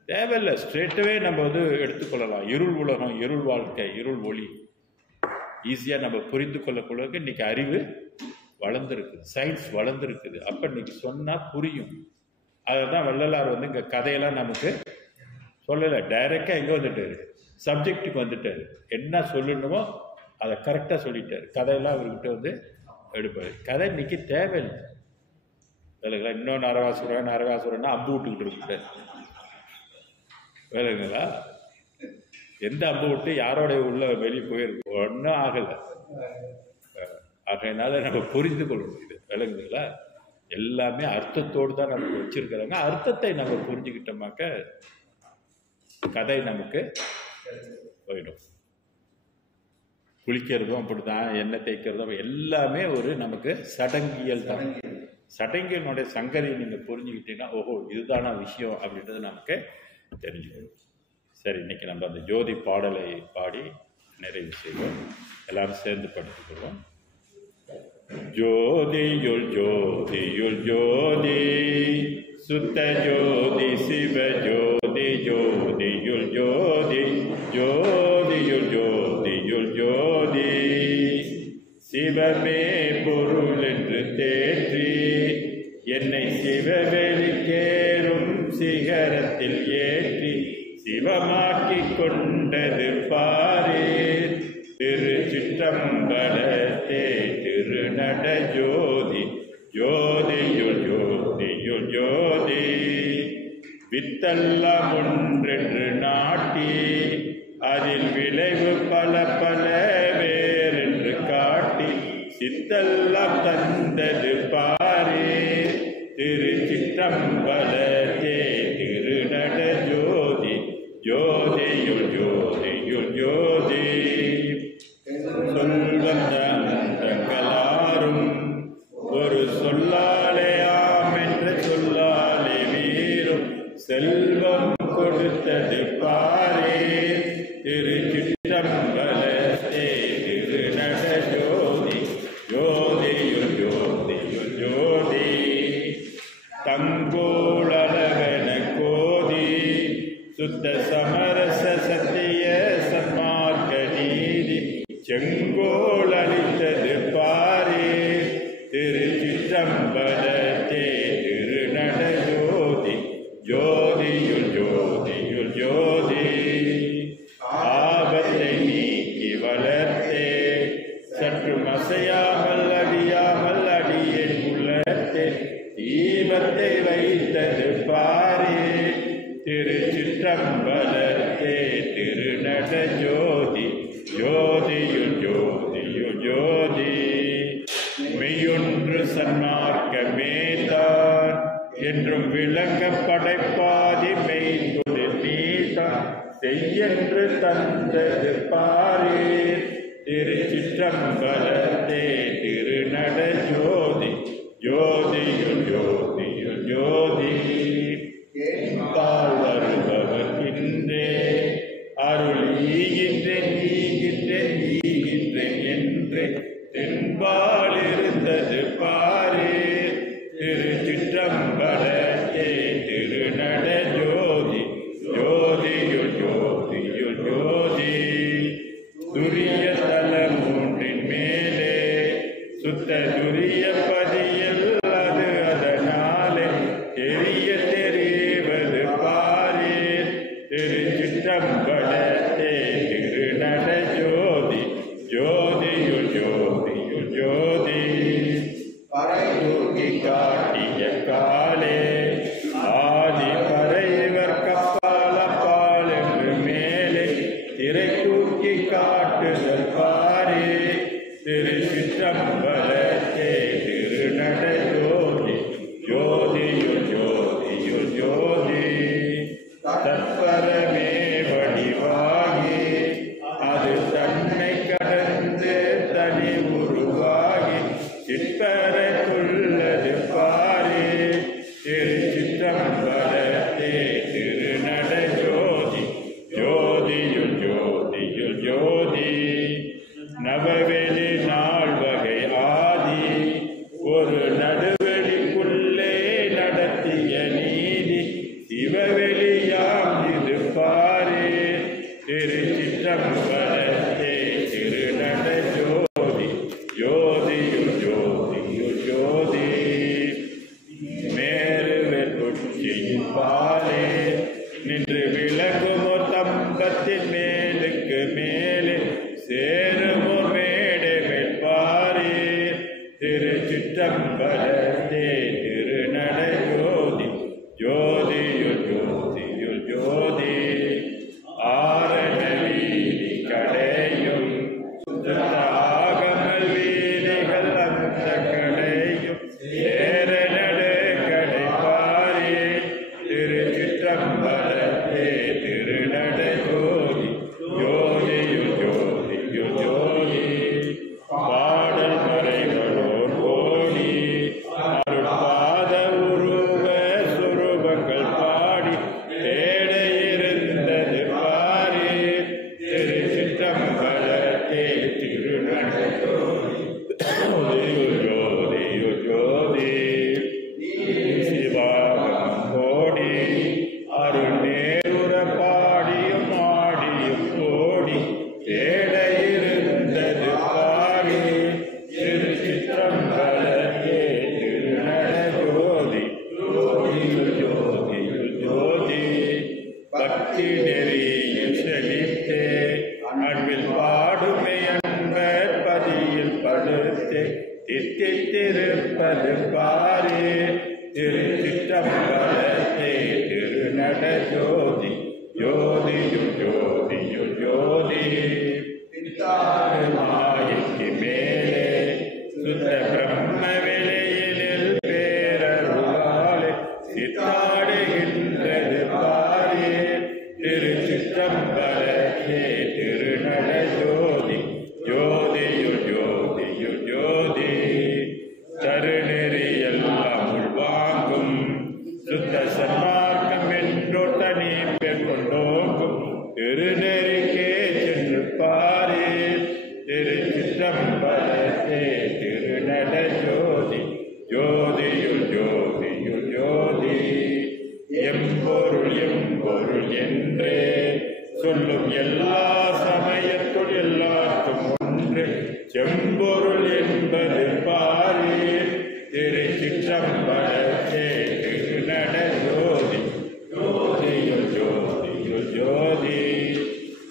தேவையில்லை. ஸ்ட்ரெயிட்டவே நம்ம வந்து எடுத்துக்கொள்ளலாம். இருள் உலகம், இருள் வாழ்க்கை, இருள் ஒளி ஈஸியாக நம்ம புரிந்து கொள்ளக்கூடாது. இன்னைக்கு அறிவு வளர்ந்துருக்குது, சயின்ஸ் வளர்ந்துருக்குது. அப்போ இன்னைக்கு சொன்னால் புரியும். அதை தான் வள்ளலார் வந்து இங்கே கதையெல்லாம் நமக்கு சொல்லலை, டைரெக்டாக எங்கே வந்துட்டாரு, சப்ஜெக்டுக்கு வந்துட்டார். என்ன சொல்லணுமோ அதை கரெக்டாக சொல்லிட்டார். கதையெல்லாம் அவர்கிட்ட வந்து எடுப்பார். கதை இன்னைக்கு தேவையில்லை. வேலைங்களா? இன்னும் நரகாசுரன்னா அம்பு விட்டுக்கிட்டு இருக்கிட்டார். வேலைங்களா? எந்த அம்பு விட்டு யாரோடைய உள்ள வெளியே போயிருக்கு, ஒன்றும் ஆகலை. அதனால நம்ம புரிந்து கொள்ளணும். இது விளங்குதுங்களா? எல்லாமே அர்த்தத்தோடு தான் நமக்கு வச்சிருக்கிறாங்க. அர்த்தத்தை நம்ம புரிஞ்சுக்கிட்டோமாக்க கதை நமக்கு போயிடும். குளிக்கிறதும் அப்படிதான், எண்ணெய் தேய்க்கிறதும் எல்லாமே ஒரு நமக்கு சடங்கியல் தான். சடங்கியனுடைய சங்கதியை நீங்கள் புரிஞ்சுக்கிட்டீங்கன்னா, ஓஹோ இதுதானா விஷயம் அப்படின்றது நமக்கு தெரிஞ்சுக்கணும். சரி, இன்னைக்கு நம்ம அந்த ஜோதி பாடலை பாடி நிறைவு செய்வோம். எல்லாரும் சேர்ந்து படித்துக்கிறோம். ஜோதியுள் ஜோதியுள் ஜோதி, சுத்த ஜோதி சிவ ஜோதி, ஜோதியுள் ஜோதி, ஜோதியுள் ஜோதியுள் ஜோதி, சிவமே பொருள் என்று தேற்றி என்னை சிவவெளிக்கேறும் சிகரத்தில் ஏற்றி சிவமாக்கிக் கொண்டது பாரே. திருச்சிற்றம்பலத்தே திருநட ஜோதி, ஜோதியுள் ஜோதியுள் ஜோதி, வித்தெல்லாம் ஒன்றென்று நாட்டி அதில் விளைவு பல பல வேறென்று காட்டி சித்தெல்லாம் தந்தது பாரே. திருச்சிற்றம்பலத்தே திருநட ஜோதி, ஜோதியுள் ஜோதியுள் ஜோதி, சொல்வந்த கலாரும் ஒரு சொல்லாலே ஆம் என்ற சொல்லாலே வீரும் செல்வம் கொடுத்தது பாரே. திருச்சிற்றம்பலத்தே திருநட ஜோதி, ஜோதியுள் ஜோதியுள் ஜோதி, தங்கோளவன கோதி சுத்த சமரச சத்திய சன்மார்க்க நீதி செங்கோல் அளித்தது பாரே. திருச்சிற்றம்பலத்தே திருநட ஜோதி, ஜோதியுள் ஜோதியுள் ஜோதி, ஆபத்தை நீக்கி வளர்த்தே சற்று மசையாமல் அடியாமல் அடியேன் உள்ளத்தே தீபத்தை வைத்தது பாரே. திருச்சிற்றம்பலத்தே திருநட ஜோதி, ஜோதியுள் ஜோதியுள் ஜோதி, மெய்யொன்று சன்மார்க்கமேதான் என்றும் விளங்க படைப்பாதி மெய்தொழில் நீதான் செய்யென்று தந்தது பாரே. திருச்சிற்றம்பலத்தே திருநட ஜோதி, ஜோதியுள் ஜோதியுள் ஜோதி, வருபவர்கின்றே அருள் ஈகின்றேன் ஈகின்றேன் ஈகின்றேன் என்று தென்பால் இருந்தது பாரே. திருச்சிற்றம்பலத்தே திருநட ஜோதி, ஜோதியுள் ஜோதியுள் ஜோதி, துரிய தல மூன்றின் மேலே சுத்த துரிய பதியல் அது அதனாலே தெரிய தெரிவது பாரே. திருச்சிற்றம்பலத்தே திருநட ஜோதி, ஜோதியுள் ஜோதியுள் ஜோதி, பறை தூக்கி காட்டிய காலே ஆதி பறை காட்டுதல் பாரே திருச்சிற்றம்பலத்தே திருநட ஜோதி ஜோதியுள் ஜோதியுள் ஜோதி தற்பரமே வடிவாகி அது தன்னை கடந்து தனி உருவாகி சிற்பரக்குள்ளது பாரே திருச்சிற்றம்பலத்தே திருநட ஜோதி ஜோதியுள் ஜோதியுள் ஜோதி நவவெளி நாள் வகை ஆதி ஒரு நடுவெளிக்குள்ளே நடத்திய நீதி சிவவெளியாம் இது பாரே திருச்சிற்றம்பலத்தே திருநட ஜோதி ஜோதியுள் ஜோதியுள் ஜோதி மேருவெல் உச்சியின் பாலே நின்று விளங்குமோ தம்பத்தின் மேலுக்கு மேலே சேருமோ மேடை மேற்பாரே திருச்சிற்றம்பலத்தே திருநட ஜோதி ஜோதியுள் ஜோதியுள் ஜோதி ஆரண வீதி கடையும் ஆகமல் வீதிகள் அந்த கடையும் ஏற நடு கடை பாரே திருச்சிற்றம்பலத்தே திருநட ஜோதி ஜோதியுள் ஜோதியுள் ஜோதி பாடல் மறைகளோர் கோடி அருட்பாத உருவ சுரூபங்கள் பாடி தேட இருந்தது பாரே திருச்சிற்றம்பலத்தே திருநட ஜோதியுள் ஜோதியுள் ஜோதி சிவாகம் கோடி அருள் நேருற பாடியும் ஆடியும் கோடி தேட இருந்தது பாடி திருச்சிற்றம்பலத்தே திருநட ஜோதி ஜோதியுள் ஜோதியுள் ஜோதி பக்தி நெறியில் செழித்தே அன்பில் பாடுமை அன்பர் பதியில் படுத்தே தித்தித்திருப்பது பாரே திருச்சிற்றம்பலத்தே திருநட ஜோதி ஜோதியுள் ஜோதியுள் ஜோதி மாயைக்கு மேலே சுத்த பிரம்ம விலையினில் பேரருளாலே சித்தாடுகின்றது பாரே திருச்சிற்றம்பலத்தே திருநட ஜோதி ஜோதியுள் ஜோதியுள் ஜோதி தருநெறியெல்லாம் உள்வாங்கும் சுத்த சன்மார்க்கம் என்றோர் தனி பெண் கொண்டோங்கும் திருநெறிக்கே சென்று பாரே திருச்சிற்றம்பலத்தே திருநட ஜோதி ஜோதியுள் ஜோதியுள் ஜோதி எம்பொருள் எம்பொருள் என்றே சொல்லும் எல்லா சமயத்துள் எல்லாருக்கும் ஒன்று செம்பொருள் என்பது பாரே திருச்சிற்றம்பலத்தே திருநட ஜோதி ஜோதியுள் ஜோதியுள் ஜோதி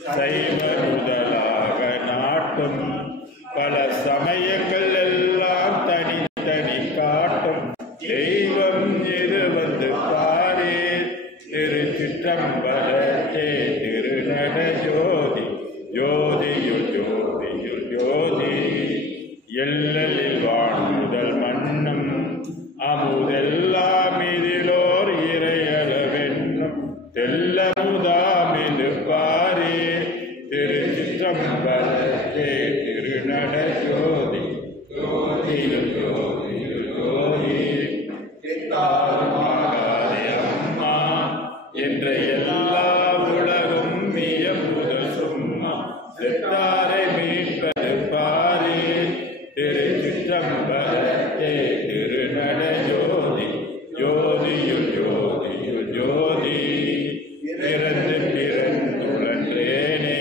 சைவ முதலாக நாட்டும் பல சமயங்கள் எல்லாம் தனித்தனி காட்டும் தெய்வம் இது வந்து பாரே திருச்சிற்றம்பலத்தே திருநட ஜோதி ஜோதியுள் ஜோதியுள் ஜோதி எல்லலில் வாழ்முதல் மன்னம் அமுதெல்லாம் இதிலோர் இறையளவென்னும் தெல்லமுதாமிது பாரே திருச்சிற்றம்பலத்தே திருநட ஜோதி ஜோதியுள் ஜோதியுள் ஜோதி எத்தாருமாகாதே அம்மா என்ற எல்லா உலகும் மிய முதல் சும்மா செத்தாரை மீட்பது பாரே திருச்சிற்றம்பலத்தே திருநட ஜோதி ஜோதியுள் ஜோதியுள் ஜோதி பிறந்து பிறந்துழன்றேனே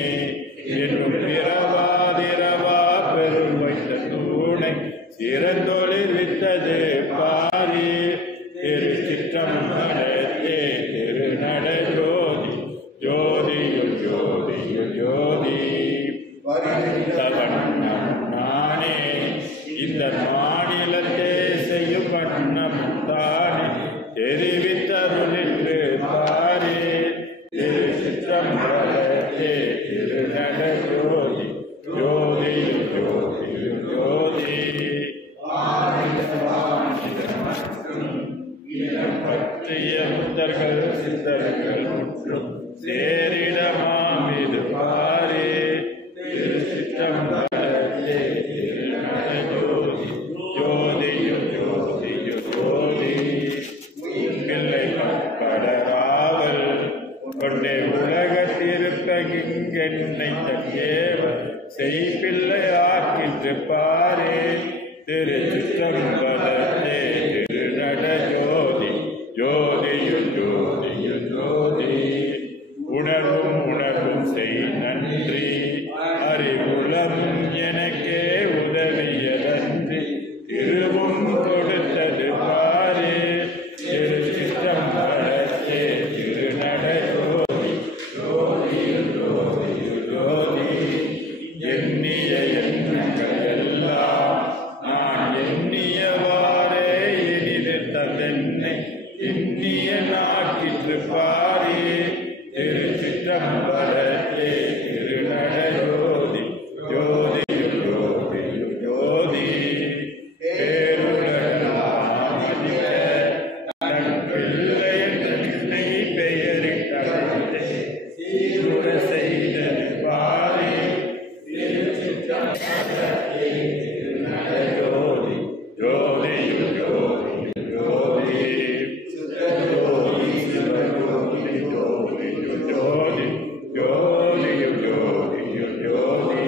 என்னும் பிறவாதிரவா பெரும் வைத்த தூணை சிறந்தொழில் வித்தது பாரே திருச்சிற்றம்பலத்தே திருநட ஜோதி கொண்டே உலகத்திருப்பகிங்கென்னை தங்கேவ செய்பிள்ளையாக்கின்று பாரே திருச்சிற்றம்பலத்தே திருநட ஜோதி ஜோதியுள் ஜோதியுள் ஜோதி உணர்வும் உணர்வும் செய் நன்றி அறிவுலமும் எனக்கே உதவியதன்றி திருவும் கொடுத்தது பாரே திருச்சிற்றம்பலத்தே திருநட ஜோதி ஜோதியுள் ஜோதியுள் ஜோதி எண்ணிய எண்ணங்கள் எல்லாம் நான் எண்ணியவாறே எனிது ததென்னை எண்ணிய நாக்கிற்று பாரே திருச்சிற்றம்பலத்தே திருநட ஜோதி ஜோதியுள் ஜோதியுள் ஜோதி பேருலகெல்லாம் மதிக்க தன் பிள்ளை தன்னை பெயரிட்டவளே சீருர செய்தது பாரே திருச்சிற்றம்பலத்தே திருநட ஜோதி ஜோதியுள் ஜோதியுள் ஜோதி சுத்தஜோதி சிவஜோதி ஜோதியுள் ஜோதி ஜோதியுள் ஜோதியுள் ஜோதி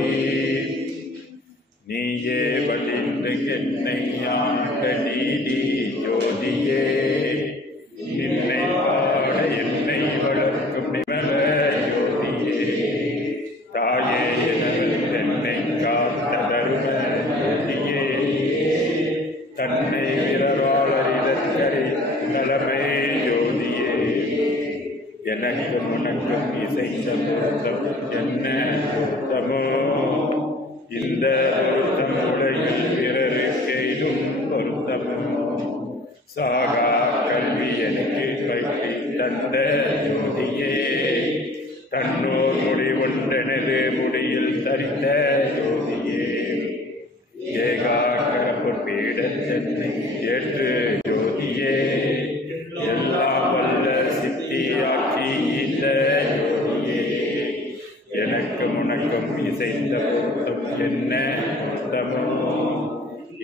நீயே வடிந்து என்னை ஆண்ட நீதி ஜோதியே நின்னை பாட என்னை வளர்க்கும் நிமல ஜோதியே தாயே எனவன் என்னை காத்த தரும ஜோதியே தன்னை விரவாளரிடக்கரை நலமே ஜோதியே எனக்கு உனக்கும் இசைந்த பொருத்தம் என்ன பொருத்தமோ இந்த பொருத்தம் உலகில் பிறருக்கெய்தும் பொருத்தமோ சாகா கல்வி எனக்கு பற்றி தந்த ஜோதியே தன்னோர் முடி ஒன்றெனது முடியில் தரித்த ஜோதியே ஏகாக்கரப்பொற் பீடத்தன்னை ஏற்று ஜோதியே எல்லாம் வல்ல சித்தியாக்கி இந்த ஜோதியே எனக்கும் உனக்கும் இசைந்த பொருத்தம் என்ன பொருத்தமோ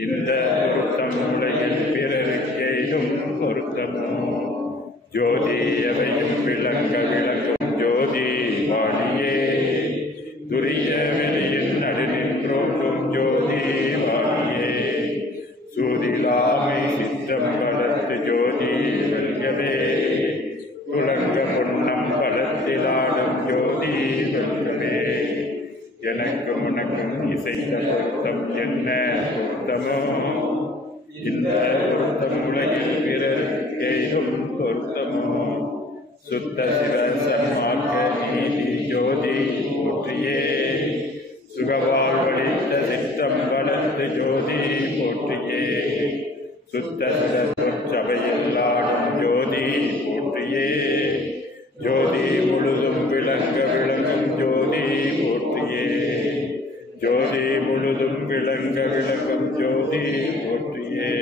இந்த பொருத்தம் உலகில் பிறருக்கேதும் பொருத்தமோ ஜோதி எவையும் விளங்க விளங்கும் ஜோதி வாணியே துரிய வெளியில் நடு நின்றோக்கும் ஜோதி வாணியே சூதிலாமை சித்தம் வளர்த்து ஜோதி வெல்கவே துலங்க பொன்னம் பலத்திலாடும் ஜோதி வெல்கவே எனக்கும் உனக்கும் இசைந்த பொருத்தம் என்ன பொருத்தமோ இந்த பொருத்தம் உலகில் பிறர்க்கேதும் பொருத்தமோ சுத்த சிவ சன்மார்க்க நீதி ஜோதி போற்றியே சுகவாழ்வழித்த சித்தம் வளர்த்து ஜோதி போற்றியே சுத்த சிவ பொற்சபையில் ஆடும் ஜோதி போற்றியே ஜோதி முழுதும் விளங்க விளங்கும் ஜோதி போற்றியே ஜோதி முழுதும் விளங்க விளங்கும் ஜோதி போற்றியே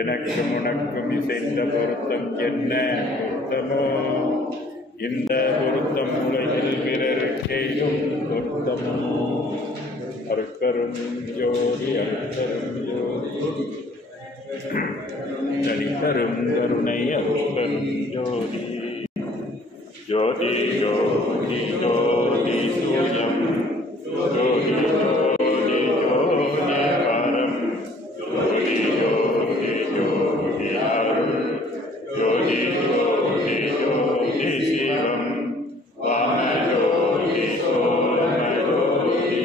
எனக்கும் உனக்கும் இசைந்த பொருத்தம் என்ன பொருத்தமோ இந்த பொருத்தம் உலகில் பிறருக்கேதும் பொருத்தமோ அருட்பெரும் ஜோதி அருட்பெரும் ஜோதி தனிப்பெரும் கருணை அருட்பெரும் ஜோதி ஜோதி ஜோதி ஜோதி சூயம் ஜோதி ஜோதி ஜோதி பரம் ஜோதி ஜோதி ஜோதி அருள் ஜோதி ஜோதி ஜோதி சிவம் வாம ஜோதி சோம ஜோதி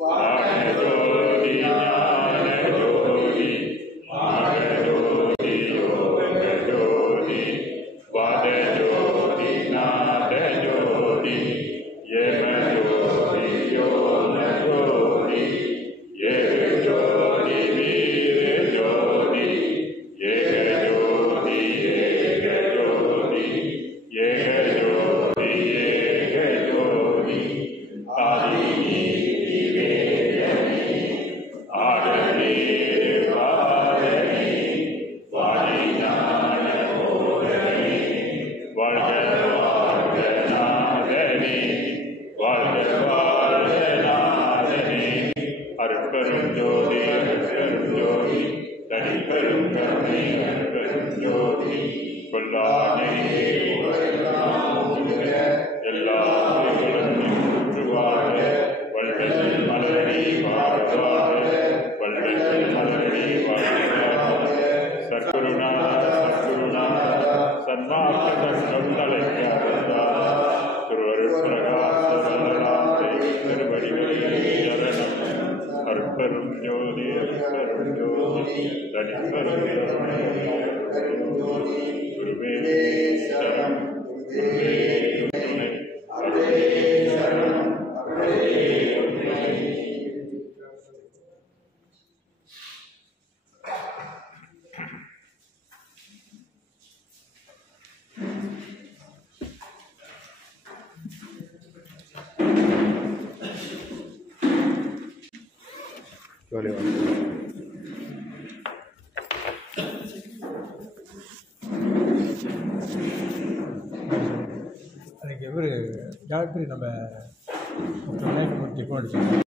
வாண ஜோதி ஞான ஜோதி மாக ஜோதி யோக ஜோதி வாத ஜோதி நாத ஜோதி ஏம ஜோதி யோம ஜோதி ஏக ஜோதி வீர ஜோதி ஏக ஜோதி ஏக ஜோதி ஏக ஜோதி ஏக ஜோதி ஆதி நீதி வேதனை ஆடனே பாதனை வாணி ஞான போதனை வாழ்க வாழ்க நாதனே வாழ்க வாழ்க நாதனே அருட்பெரும் ஜோதி அருட்பெரும் ஜோதி தனிப்பெரும் கருணை அருட்பெரும் ஜோதி கொல்லானே அதுக்கு இவர் ஜாக்கிரி நம்ம விநாயகமூர்த்தி ஃபோன் அடிச்சாங்க.